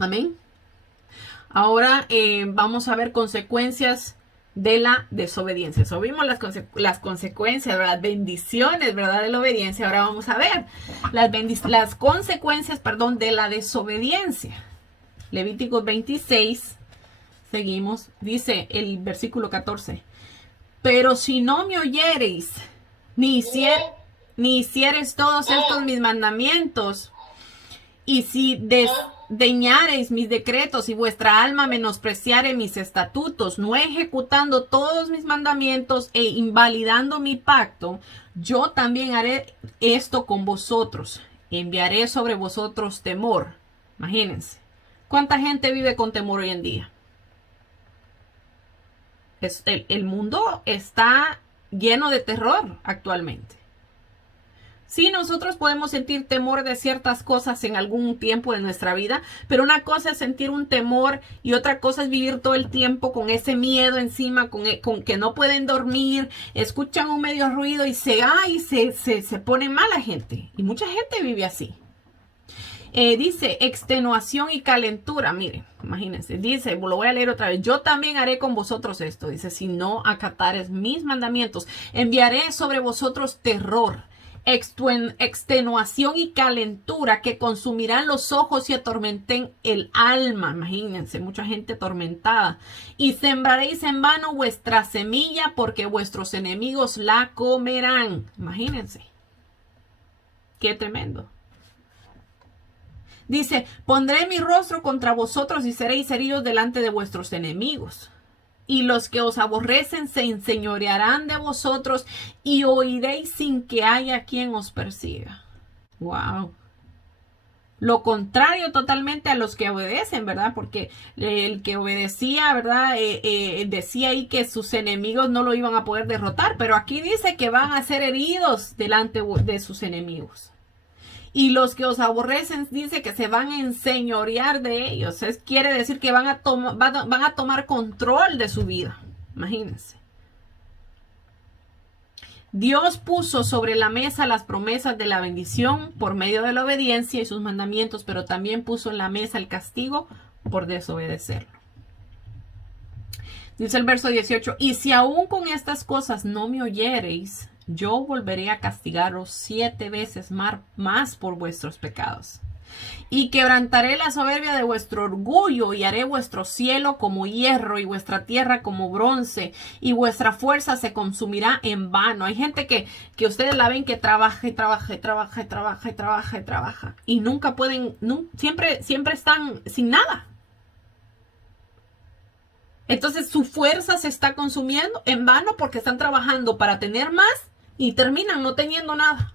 Amén. Ahora vamos a ver consecuencias de la desobediencia. So, vimos las consecuencias, las bendiciones, ¿verdad? De la obediencia. Ahora vamos a ver las consecuencias, perdón, de la desobediencia. Levíticos 26, seguimos, dice el versículo 14. Pero si no me oyereis, ni hiciereis todos estos mis mandamientos, y si desdeñareis mis decretos y vuestra alma menospreciare mis estatutos, no ejecutando todos mis mandamientos e invalidando mi pacto, yo también haré esto con vosotros. Enviaré sobre vosotros temor. Imagínense. ¿Cuánta gente vive con temor hoy en día? El mundo está lleno de terror actualmente. Sí, nosotros podemos sentir temor de ciertas cosas en algún tiempo de nuestra vida, pero una cosa es sentir un temor y otra cosa es vivir todo el tiempo con ese miedo encima, con que no pueden dormir, escuchan un medio ruido y se pone mal la gente. Y mucha gente vive así. Dice extenuación y calentura. Mire, imagínense, dice, lo voy a leer otra vez. Yo también haré con vosotros esto. Dice, si no acatares mis mandamientos, enviaré sobre vosotros terror extenuación y calentura que consumirán los ojos y atormenten el alma. Imagínense, mucha gente atormentada. Y sembraréis en vano vuestra semilla porque vuestros enemigos la comerán. Imagínense. Qué tremendo. Dice, pondré mi rostro contra vosotros y seréis heridos delante de vuestros enemigos. Y los que os aborrecen se enseñorearán de vosotros y oiréis sin que haya quien os persiga. Wow. Lo contrario totalmente a los que obedecen, ¿verdad? Porque el que obedecía, ¿verdad? Decía ahí que sus enemigos no lo iban a poder derrotar, pero aquí dice que van a ser heridos delante de sus enemigos. Y los que os aborrecen, dice que se van a enseñorear de ellos. Quiere decir que van a tomar control de su vida. Imagínense. Dios puso sobre la mesa las promesas de la bendición por medio de la obediencia y sus mandamientos, pero también puso en la mesa el castigo por desobedecerlo. Dice el verso 18, y si aún con estas cosas no me oyereis, yo volveré a castigaros 7 veces más por vuestros pecados. Y quebrantaré la soberbia de vuestro orgullo y haré vuestro cielo como hierro y vuestra tierra como bronce y vuestra fuerza se consumirá en vano. Hay gente que ustedes la ven que trabaja y nunca pueden, siempre están sin nada. Entonces su fuerza se está consumiendo en vano porque están trabajando para tener más y terminan no teniendo nada.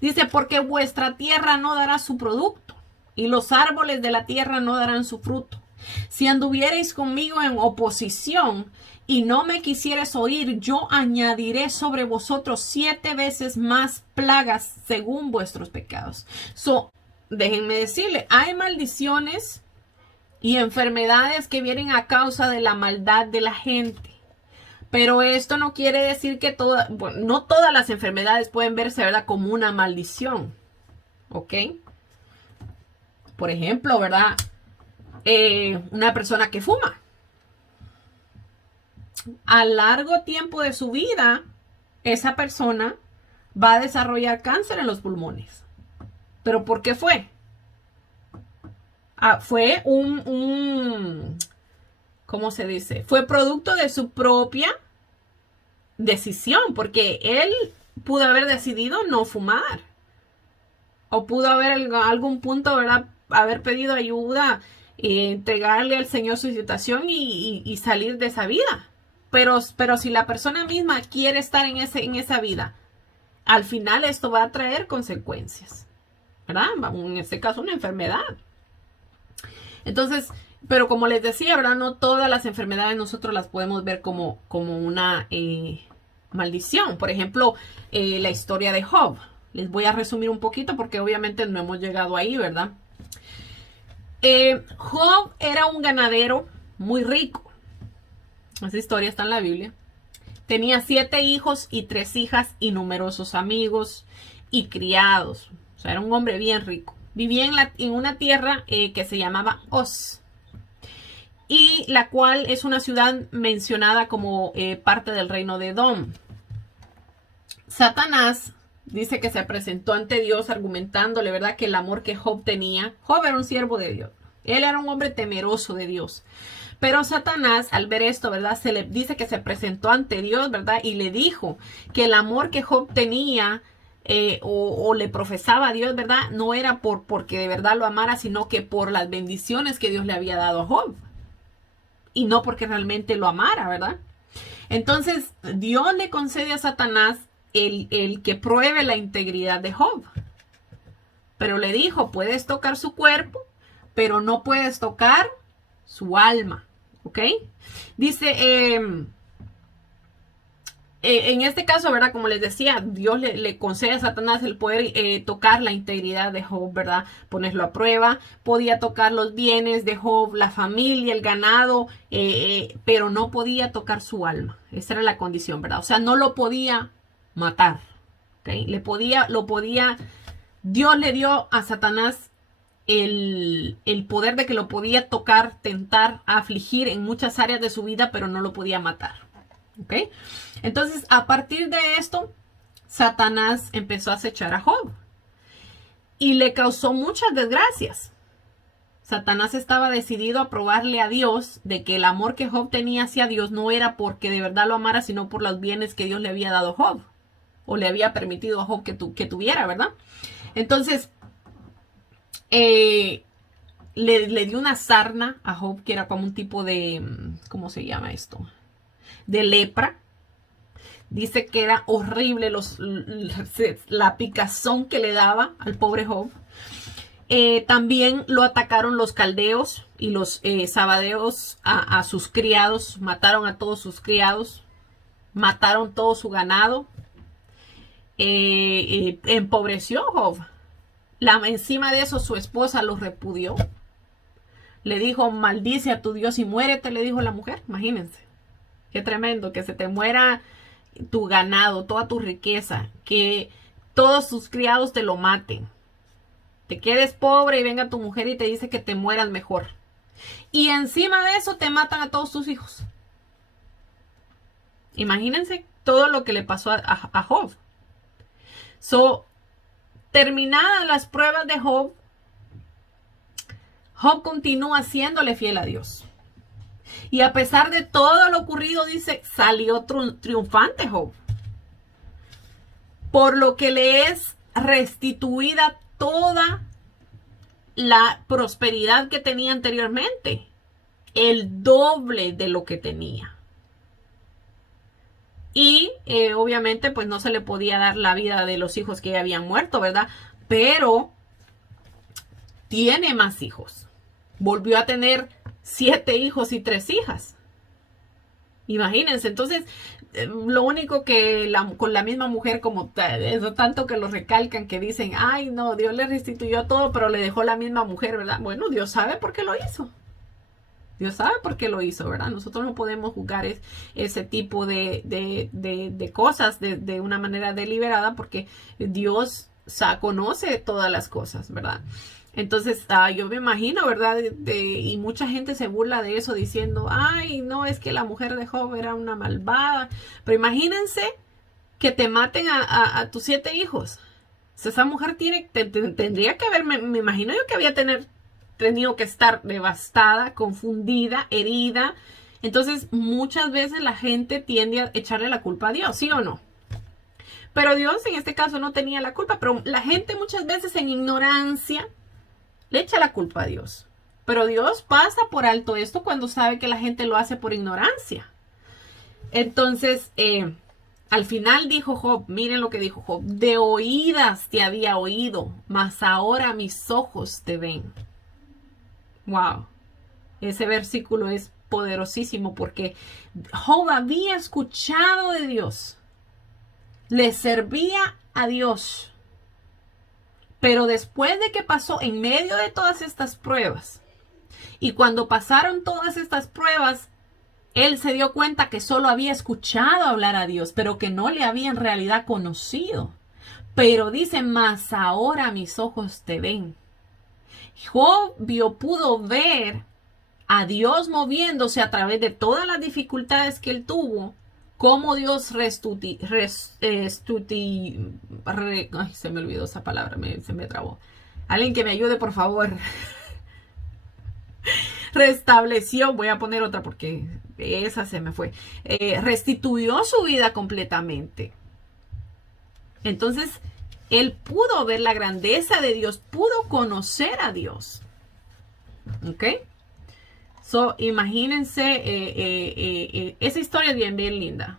Dice, porque vuestra tierra no dará su producto y los árboles de la tierra no darán su fruto. Si anduviereis conmigo en oposición y no me quisieres oír, yo añadiré sobre vosotros 7 veces más plagas según vuestros pecados. Déjenme decirle, hay maldiciones y enfermedades que vienen a causa de la maldad de la gente. Pero esto no quiere decir que no todas las enfermedades pueden verse, ¿verdad?, como una maldición. ¿Ok? Por ejemplo, ¿verdad? Una persona que fuma. A largo tiempo de su vida, esa persona va a desarrollar cáncer en los pulmones. ¿Pero por qué fue? Fue ¿cómo se dice? Fue producto de su propia decisión, porque él pudo haber decidido no fumar. O pudo haber algún punto, ¿verdad?, haber pedido ayuda, entregarle al Señor su situación y salir de esa vida. Pero si la persona misma quiere estar en esa vida, al final esto va a traer consecuencias, ¿verdad? En este caso, una enfermedad. Entonces, pero como les decía, ¿verdad?, no todas las enfermedades nosotros las podemos ver como una maldición. Por ejemplo, la historia de Job. Les voy a resumir un poquito porque obviamente no hemos llegado ahí, ¿verdad? Job era un ganadero muy rico. Esa historia está en la Biblia. Tenía 7 hijos y 3 hijas y numerosos amigos y criados. O sea, era un hombre bien rico. Vivía en una tierra que se llamaba Oz, y la cual es una ciudad mencionada como parte del reino de Edom. Satanás dice que se presentó ante Dios argumentándole, ¿verdad?, que el amor que Job tenía. Job era un siervo de Dios. Él era un hombre temeroso de Dios. Pero Satanás, al ver esto, ¿verdad?, se le dice que se presentó ante Dios, ¿verdad?, y le dijo que el amor que Job tenía o le profesaba a Dios, ¿verdad?, no era porque de verdad lo amara, sino que por las bendiciones que Dios le había dado a Job. Y no porque realmente lo amara, ¿verdad? Entonces, Dios le concede a Satanás el que pruebe la integridad de Job. Pero le dijo, puedes tocar su cuerpo, pero no puedes tocar su alma. ¿Ok? Dice, en este caso, ¿verdad?, como les decía, Dios le concede a Satanás el poder tocar la integridad de Job, ¿verdad?, ponerlo a prueba. Podía tocar los bienes de Job, la familia, el ganado, pero no podía tocar su alma. Esa era la condición, ¿verdad? O sea, no lo podía matar. ¿Okay? Dios le dio a Satanás el poder de que lo podía tocar, tentar, afligir en muchas áreas de su vida, pero no lo podía matar. ¿Ok? Entonces, a partir de esto, Satanás empezó a acechar a Job y le causó muchas desgracias. Satanás estaba decidido a probarle a Dios de que el amor que Job tenía hacia Dios no era porque de verdad lo amara, sino por los bienes que Dios le había dado a Job, o le había permitido a Job que tuviera, ¿verdad? Entonces, le dio una sarna a Job, que era como un tipo de, ¿cómo se llama esto? De lepra. Dice que era horrible la picazón que le daba al pobre Job. También lo atacaron los caldeos y los sabadeos a sus criados. Mataron a todos sus criados. Mataron todo su ganado. Empobreció Job. Encima de eso su esposa lo repudió. Le dijo, maldice a tu Dios y muérete, le dijo la mujer. Imagínense. Qué tremendo, que se te muera tu ganado, toda tu riqueza, que todos tus criados te lo maten. Te quedes pobre y venga tu mujer y te dice que te mueras mejor. Y encima de eso te matan a todos tus hijos. Imagínense todo lo que le pasó a Job. Terminadas las pruebas de Job, Job continúa haciéndole fiel a Dios. Y a pesar de todo lo ocurrido, dice, salió triunfante Job. Por lo que le es restituida toda la prosperidad que tenía anteriormente. El doble de lo que tenía. Y obviamente pues no se le podía dar la vida de los hijos que ya habían muerto, ¿verdad? Pero tiene más hijos. Volvió a tener 7 hijos y 3 hijas. Imagínense, entonces lo único que con la misma mujer, como eso tanto que lo recalcan, que dicen, ay no, Dios le restituyó todo, pero le dejó la misma mujer, ¿verdad? Bueno, Dios sabe por qué lo hizo. Dios sabe por qué lo hizo, ¿verdad? Nosotros no podemos juzgar ese tipo de cosas de una manera deliberada, porque Dios conoce todas las cosas, ¿verdad? Entonces, yo me imagino, ¿verdad? Y mucha gente se burla de eso diciendo, ay, no, es que la mujer de Job era una malvada. Pero imagínense que te maten a tus 7 hijos. O sea, esa mujer tendría que haber, me imagino yo que había tenido que estar devastada, confundida, herida. Entonces, muchas veces la gente tiende a echarle la culpa a Dios, ¿sí o no? Pero Dios en este caso no tenía la culpa, pero la gente muchas veces en ignorancia le echa la culpa a Dios. Pero Dios pasa por alto esto cuando sabe que la gente lo hace por ignorancia. Entonces, al final dijo Job, miren lo que dijo Job, de oídas te había oído, mas ahora mis ojos te ven. Wow, ese versículo es poderosísimo porque Job había escuchado de Dios, le servía a Dios. Pero después de que pasó en medio de todas estas pruebas, y cuando pasaron todas estas pruebas, él se dio cuenta que solo había escuchado hablar a Dios, pero que no le había en realidad conocido. Pero dice, mas ahora mis ojos te ven. Job pudo ver a Dios moviéndose a través de todas las dificultades que él tuvo, cómo Dios ay, se me olvidó esa palabra, se me trabó. Alguien que me ayude, por favor. Restableció, voy a poner otra porque esa se me fue. Restituyó su vida completamente. Entonces, él pudo ver la grandeza de Dios, pudo conocer a Dios. ¿Ok? Imagínense, esa historia es bien, bien linda.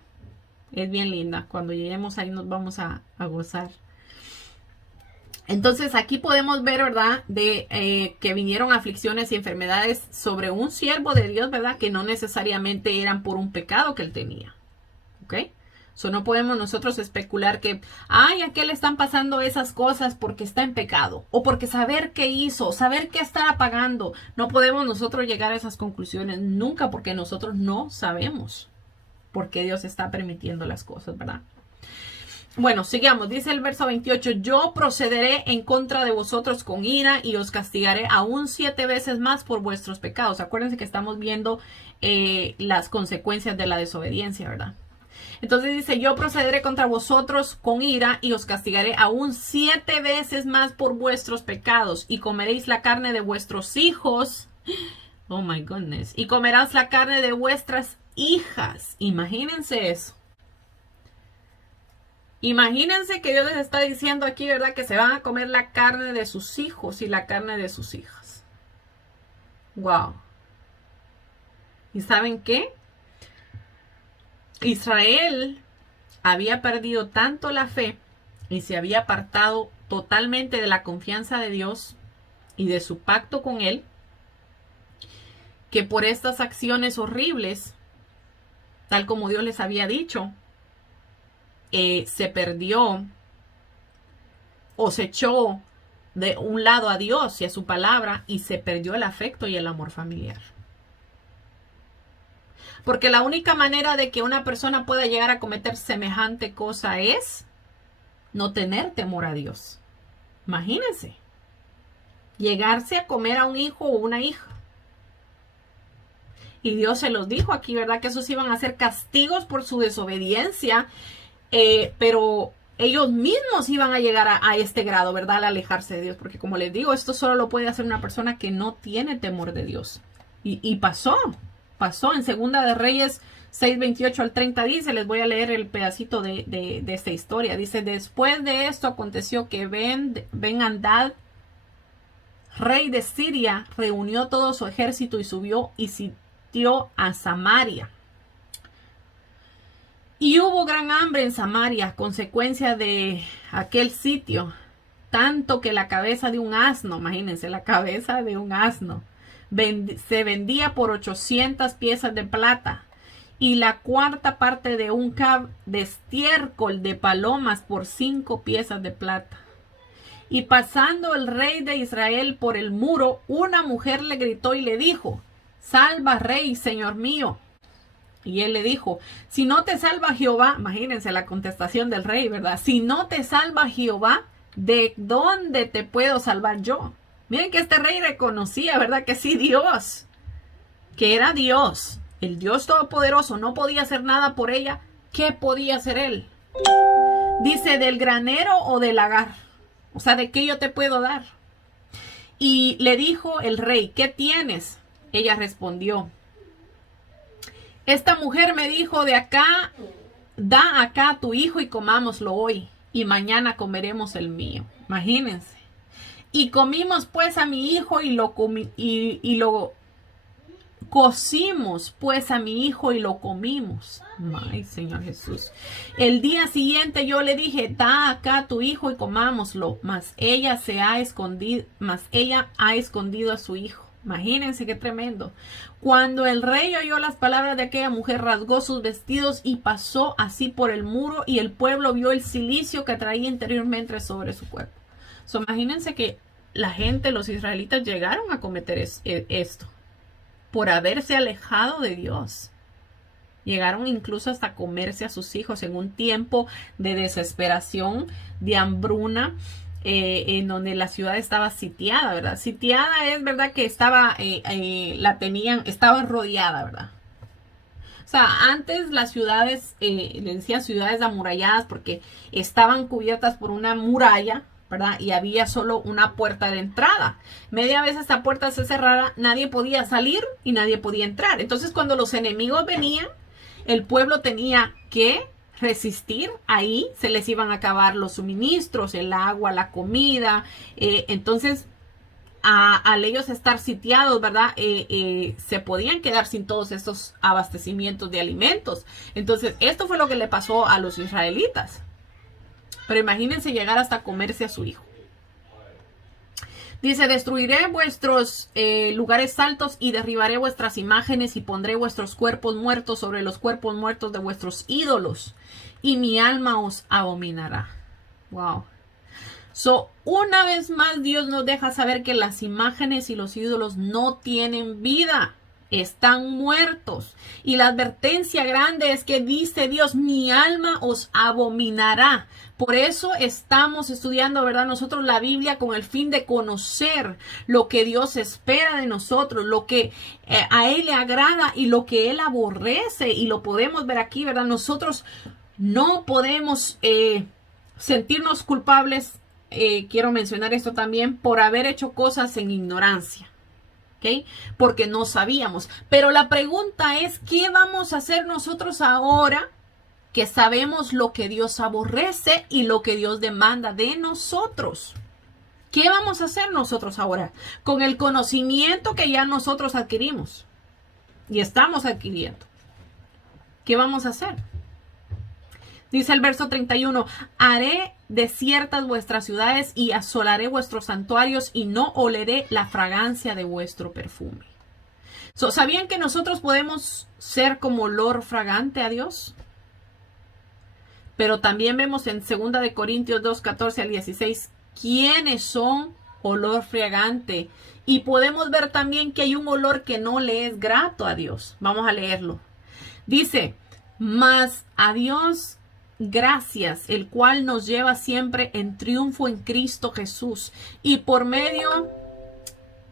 Es bien linda. Cuando lleguemos ahí nos vamos a gozar. Entonces aquí podemos ver, ¿verdad? Que vinieron aflicciones y enfermedades sobre un siervo de Dios, ¿verdad? Que no necesariamente eran por un pecado que él tenía. ¿Ok? No podemos nosotros especular que, ay, ¿a qué le están pasando esas cosas porque está en pecado? O porque saber qué hizo, saber qué está pagando. No podemos nosotros llegar a esas conclusiones nunca, porque nosotros no sabemos por qué Dios está permitiendo las cosas, ¿verdad? Bueno, sigamos. Dice el verso 28, yo procederé en contra de vosotros con ira y os castigaré aún 7 veces más por vuestros pecados. Acuérdense que estamos viendo las consecuencias de la desobediencia, ¿verdad? Entonces dice, yo procederé contra vosotros con ira y os castigaré aún 7 veces más por vuestros pecados y comeréis la carne de vuestros hijos. Oh my goodness. Y comerás la carne de vuestras hijas. Imagínense eso. Imagínense que Dios les está diciendo aquí, ¿verdad? Que se van a comer la carne de sus hijos y la carne de sus hijas. Wow. ¿Y saben qué? Israel había perdido tanto la fe y se había apartado totalmente de la confianza de Dios y de su pacto con Él, que por estas acciones horribles, tal como Dios les había dicho, se perdió o se echó de un lado a Dios y a su palabra y se perdió el afecto y el amor familiar. Porque la única manera de que una persona pueda llegar a cometer semejante cosa es no tener temor a Dios. Imagínense. Llegarse a comer a un hijo o una hija. Y Dios se los dijo aquí, ¿verdad? Que esos iban a ser castigos por su desobediencia. Pero ellos mismos iban a llegar a este grado, ¿verdad? Al alejarse de Dios. Porque como les digo, esto solo lo puede hacer una persona que no tiene temor de Dios. Y pasó en Segunda de Reyes 6:28 al 30 dice, les voy a leer el pedacito de esta historia. Dice, después de esto aconteció que Ben-Hadad, rey de Siria, reunió todo su ejército y subió y sitió a Samaria. Y hubo gran hambre en Samaria, consecuencia de aquel sitio, tanto que la cabeza de un asno, imagínense, la cabeza de un asno, se vendía por 800 piezas de plata, y la cuarta parte de un cab de estiércol de palomas por 5 piezas de plata. Y pasando el rey de Israel por el muro, una mujer le gritó y le dijo, salva, rey, señor mío. Y él le dijo, si no te salva Jehová, imagínense la contestación del rey, ¿verdad? Si no te salva Jehová, ¿de dónde te puedo salvar yo? Miren que este rey reconocía, ¿verdad? Que sí, Dios, que era Dios, el Dios Todopoderoso, no podía hacer nada por ella. ¿Qué podía hacer él? Dice, del granero o del lagar. O sea, ¿de qué yo te puedo dar? Y le dijo el rey, ¿qué tienes? Ella respondió, esta mujer me dijo, de acá, da acá a tu hijo y comámoslo hoy, y mañana comeremos el mío. Imagínense. Y comimos pues a mi hijo y lo cocimos pues a mi hijo y lo comimos. Ay, Señor Jesús. El día siguiente yo le dije, da acá a tu hijo y comámoslo, mas ella ha escondido a su hijo. Imagínense qué tremendo. Cuando el rey oyó las palabras de aquella mujer, rasgó sus vestidos y pasó así por el muro, y el pueblo vio el cilicio que traía interiormente sobre su cuerpo. Imagínense que la gente, los israelitas, llegaron a cometer esto por haberse alejado de Dios. Llegaron incluso hasta comerse a sus hijos en un tiempo de desesperación, de hambruna, en donde la ciudad estaba sitiada, ¿verdad? Sitiada es, ¿verdad? Que estaba rodeada, ¿verdad? O sea, antes las ciudades, le decían ciudades amuralladas porque estaban cubiertas por una muralla, ¿verdad? Y había solo una puerta de entrada. Media vez esta puerta se cerrara, nadie podía salir y nadie podía entrar. Entonces, cuando los enemigos venían, el pueblo tenía que resistir. Ahí se les iban a acabar los suministros, el agua, la comida. Entonces, al ellos estar sitiados, ¿verdad? Se podían quedar sin todos estos abastecimientos de alimentos. Entonces, esto fue lo que le pasó a los israelitas. Pero imagínense llegar hasta comerse a su hijo. Dice, destruiré vuestros lugares altos y derribaré vuestras imágenes y pondré vuestros cuerpos muertos sobre los cuerpos muertos de vuestros ídolos y mi alma os abominará. Wow. Una vez más Dios nos deja saber que las imágenes y los ídolos no tienen vida. están muertos. Y la advertencia grande es que dice Dios, mi alma os abominará. Por eso estamos estudiando, ¿verdad? Nosotros la Biblia con el fin de conocer lo que Dios espera de nosotros, lo que a Él le agrada y lo que Él aborrece. Y lo podemos ver aquí, ¿verdad? Nosotros no podemos sentirnos culpables, quiero mencionar esto también, por haber hecho cosas en ignorancia. ¿Okay? Porque no sabíamos. Pero la pregunta es, ¿qué vamos a hacer nosotros ahora que sabemos lo que Dios aborrece y lo que Dios demanda de nosotros? ¿Qué vamos a hacer nosotros ahora con el conocimiento que ya nosotros adquirimos y estamos adquiriendo? ¿Qué vamos a hacer? Dice el verso 31, haré desiertas vuestras ciudades y asolaré vuestros santuarios y no oleré la fragancia de vuestro perfume. ¿Sabían que nosotros podemos ser como olor fragante a Dios? Pero también vemos en 2 de Corintios 2, 14 al 16, quiénes son olor fragante. Y podemos ver también que hay un olor que no le es grato a Dios. Vamos a leerlo. Dice, mas a Dios gracias, el cual nos lleva siempre en triunfo en Cristo Jesús, y por medio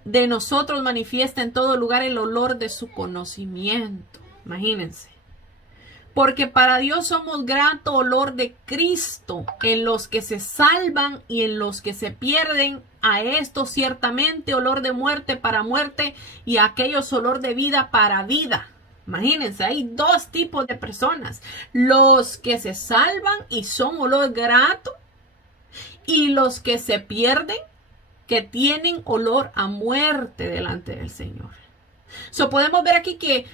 de nosotros manifiesta en todo lugar el olor de su conocimiento. Imagínense. Porque para Dios somos grato olor de Cristo en los que se salvan y en los que se pierden. A esto ciertamente olor de muerte para muerte y a aquellos olor de vida para vida. Imagínense, hay dos tipos de personas. Los que se salvan y son olor grato y los que se pierden, que tienen olor a muerte delante del Señor. Podemos ver aquí que,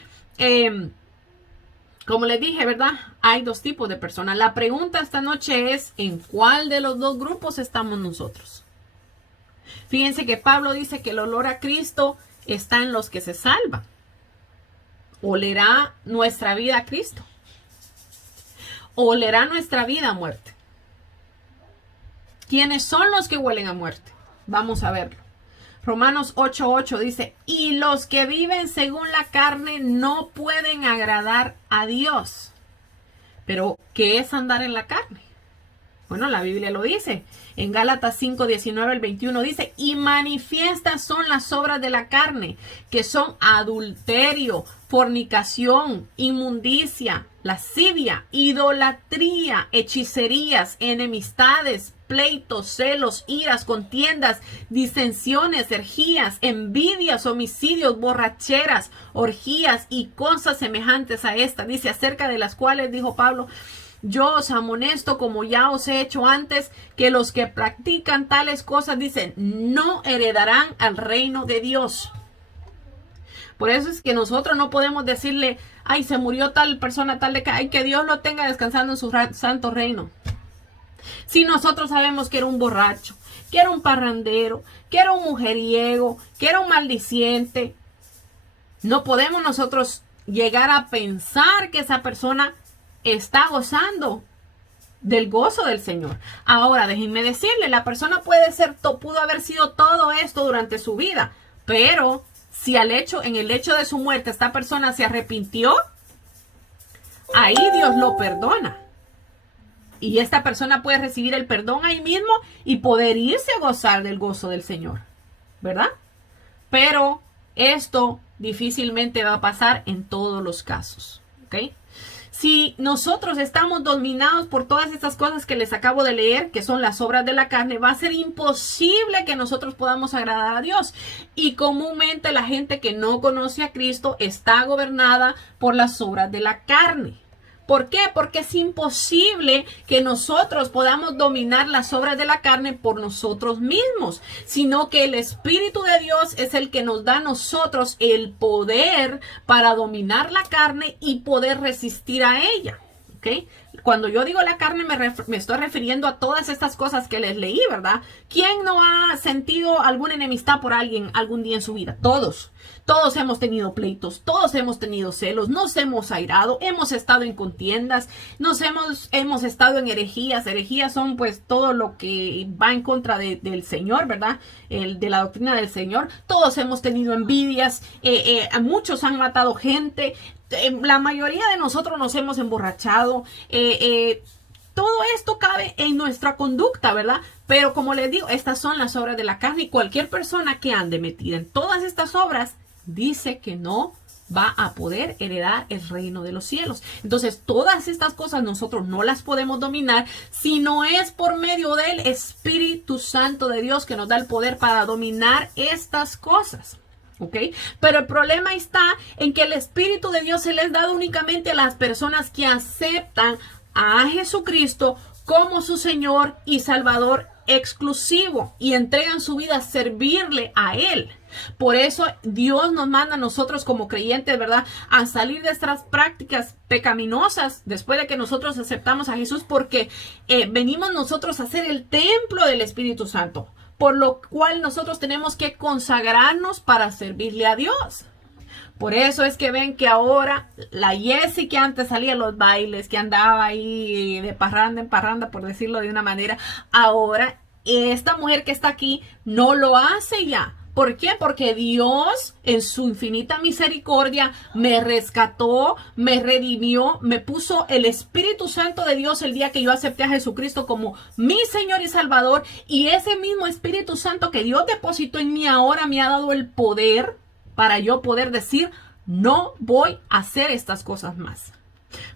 como les dije, ¿verdad? Hay dos tipos de personas. La pregunta esta noche es, ¿en cuál de los dos grupos estamos nosotros? Fíjense que Pablo dice que el olor a Cristo está en los que se salvan. ¿Olerá nuestra vida a Cristo? ¿Olerá nuestra vida a muerte? ¿Quiénes son los que huelen a muerte? Vamos a verlo. Romanos 8:8 dice, y los que viven según la carne no pueden agradar a Dios. Pero, ¿qué es andar en la carne? Bueno, la Biblia lo dice. En Gálatas 5:19 al 21 dice, y manifiestas son las obras de la carne, que son adulterio, fornicación, inmundicia, lascivia, idolatría, hechicerías, enemistades, pleitos, celos, iras, contiendas, disensiones, herejías, envidias, homicidios, borracheras, orgías y cosas semejantes a esta. Dice, acerca de las cuales dijo Pablo, yo os amonesto, como ya os he hecho antes, que los que practican tales cosas, dicen, no heredarán al reino de Dios. Por eso es que nosotros no podemos decirle, ay, se murió tal persona, tal de que, ay, que Dios lo tenga descansando en su santo reino. Si nosotros sabemos que era un borracho, que era un parrandero, que era un mujeriego, que era un maldiciente, no podemos nosotros llegar a pensar que esa persona está gozando del gozo del Señor. Ahora, déjenme decirle, la persona pudo haber sido todo esto durante su vida, pero si en el hecho de su muerte esta persona se arrepintió, ahí Dios lo perdona. Y esta persona puede recibir el perdón ahí mismo y poder irse a gozar del gozo del Señor, ¿verdad? Pero esto difícilmente va a pasar en todos los casos, ¿ok? Si nosotros estamos dominados por todas estas cosas que les acabo de leer, que son las obras de la carne, va a ser imposible que nosotros podamos agradar a Dios. Y comúnmente la gente que no conoce a Cristo está gobernada por las obras de la carne. ¿Por qué? Porque es imposible que nosotros podamos dominar las obras de la carne por nosotros mismos, sino que el Espíritu de Dios es el que nos da a nosotros el poder para dominar la carne y poder resistir a ella. ¿Okay? Cuando yo digo la carne me estoy refiriendo a todas estas cosas que les leí, ¿verdad? ¿Quién no ha sentido alguna enemistad por alguien algún día en su vida? Todos. Todos hemos tenido pleitos, todos hemos tenido celos, nos hemos airado, hemos estado en contiendas, hemos estado en herejías. Herejías son pues todo lo que va en contra del Señor, ¿verdad? De la doctrina del Señor. Todos hemos tenido envidias, muchos han matado gente. La mayoría de nosotros nos hemos emborrachado. Todo esto cabe en nuestra conducta, ¿verdad? Pero como les digo, estas son las obras de la carne y cualquier persona que ande metida en todas estas obras dice que no va a poder heredar el reino de los cielos. Entonces, todas estas cosas nosotros no las podemos dominar si no es por medio del Espíritu Santo de Dios que nos da el poder para dominar estas cosas. ¿Ok? Pero el problema está en que el Espíritu de Dios se les da únicamente a las personas que aceptan a Jesucristo como su Señor y Salvador exclusivo y entregan su vida a servirle a Él. Por eso Dios nos manda a nosotros como creyentes, ¿verdad?, a salir de estas prácticas pecaminosas después de que nosotros aceptamos a Jesús, porque venimos nosotros a ser el templo del Espíritu Santo, por lo cual nosotros tenemos que consagrarnos para servirle a Dios. Por eso es que ven que ahora la Jessie que antes salía a los bailes, que andaba ahí de parranda en parranda, por decirlo de una manera, ahora esta mujer que está aquí no lo hace ya. ¿Por qué? Porque Dios en su infinita misericordia me rescató, me redimió, me puso el Espíritu Santo de Dios el día que yo acepté a Jesucristo como mi Señor y Salvador. Y ese mismo Espíritu Santo que Dios depositó en mí ahora me ha dado el poder para yo poder decir, no voy a hacer estas cosas más.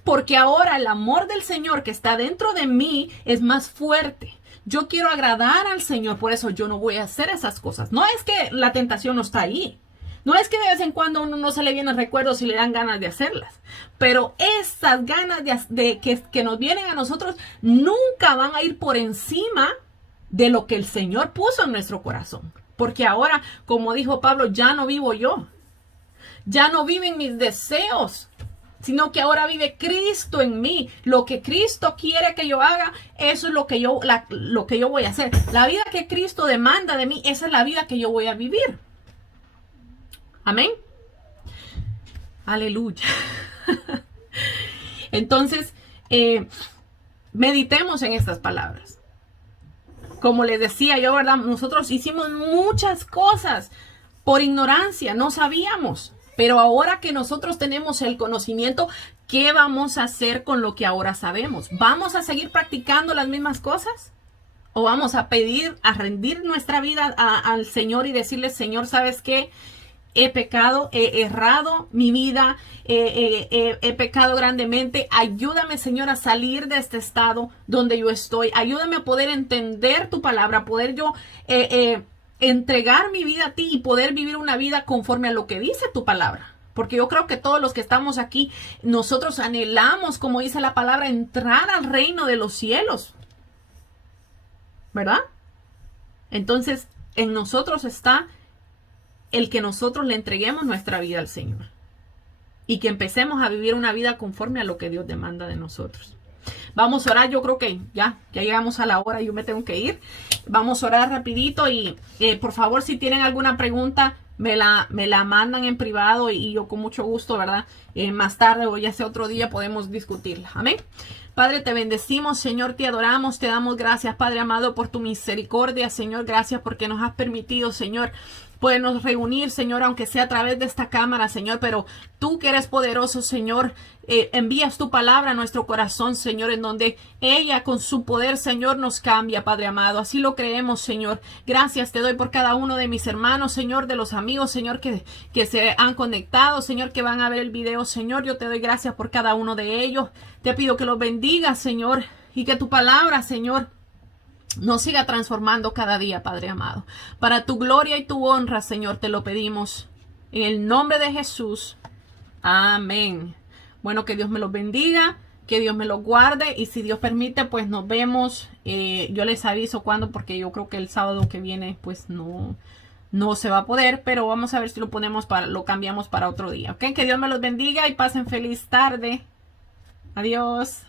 Porque ahora el amor del Señor que está dentro de mí es más fuerte. Yo quiero agradar al Señor, por eso yo no voy a hacer esas cosas. No es que la tentación no está ahí. No es que de vez en cuando a uno no se le vienen recuerdos y le dan ganas de hacerlas. Pero esas ganas que nos vienen a nosotros nunca van a ir por encima de lo que el Señor puso en nuestro corazón. Porque ahora, como dijo Pablo, ya no vivo yo. Ya no viven mis deseos, sino que ahora vive Cristo en mí. Lo que Cristo quiere que yo haga, eso es lo que yo voy a hacer. La vida que Cristo demanda de mí, esa es la vida que yo voy a vivir. Amén. Aleluya. Entonces, meditemos en estas palabras. Como les decía yo, ¿verdad? Nosotros hicimos muchas cosas por ignorancia, no sabíamos. Pero ahora que nosotros tenemos el conocimiento, ¿qué vamos a hacer con lo que ahora sabemos? ¿Vamos a seguir practicando las mismas cosas? ¿O vamos a rendir nuestra vida al Señor y decirle, Señor, ¿sabes qué? He pecado, he errado mi vida, he pecado grandemente. Ayúdame, Señor, a salir de este estado donde yo estoy. Ayúdame a poder entender tu palabra, a poder yo entregar mi vida a ti y poder vivir una vida conforme a lo que dice tu palabra. Porque yo creo que todos los que estamos aquí, nosotros anhelamos, como dice la palabra, entrar al reino de los cielos. ¿Verdad? Entonces, en nosotros está el que nosotros le entreguemos nuestra vida al Señor y que empecemos a vivir una vida conforme a lo que Dios demanda de nosotros. Vamos a orar, yo creo que ya llegamos a la hora, yo me tengo que ir. Vamos a orar rapidito y por favor, si tienen alguna pregunta, me la mandan en privado y yo con mucho gusto, ¿verdad? Más tarde o ya sea otro día podemos discutirla. Amén. Padre, te bendecimos, Señor, te adoramos, te damos gracias, Padre amado, por tu misericordia, Señor. Gracias porque nos has permitido, Señor, podernos reunir, Señor, aunque sea a través de esta cámara, Señor, pero tú que eres poderoso, Señor, envías tu palabra a nuestro corazón, Señor, en donde ella con su poder, Señor, nos cambia, Padre amado. Así lo creemos, Señor. Gracias te doy por cada uno de mis hermanos, Señor, de los amigos, Señor, que se han conectado, Señor, que van a ver el video, Señor. Yo te doy gracias por cada uno de ellos. Te pido que los bendigas, Señor, y que tu palabra, Señor, nos siga transformando cada día, Padre amado. Para tu gloria y tu honra, Señor, te lo pedimos. En el nombre de Jesús. Amén. Bueno, que Dios me los bendiga, que Dios me los guarde y si Dios permite, pues nos vemos. Yo les aviso cuándo, porque yo creo que el sábado que viene, pues no se va a poder, pero vamos a ver si lo cambiamos para otro día. ¿Ok? Que Dios me los bendiga y pasen feliz tarde. Adiós.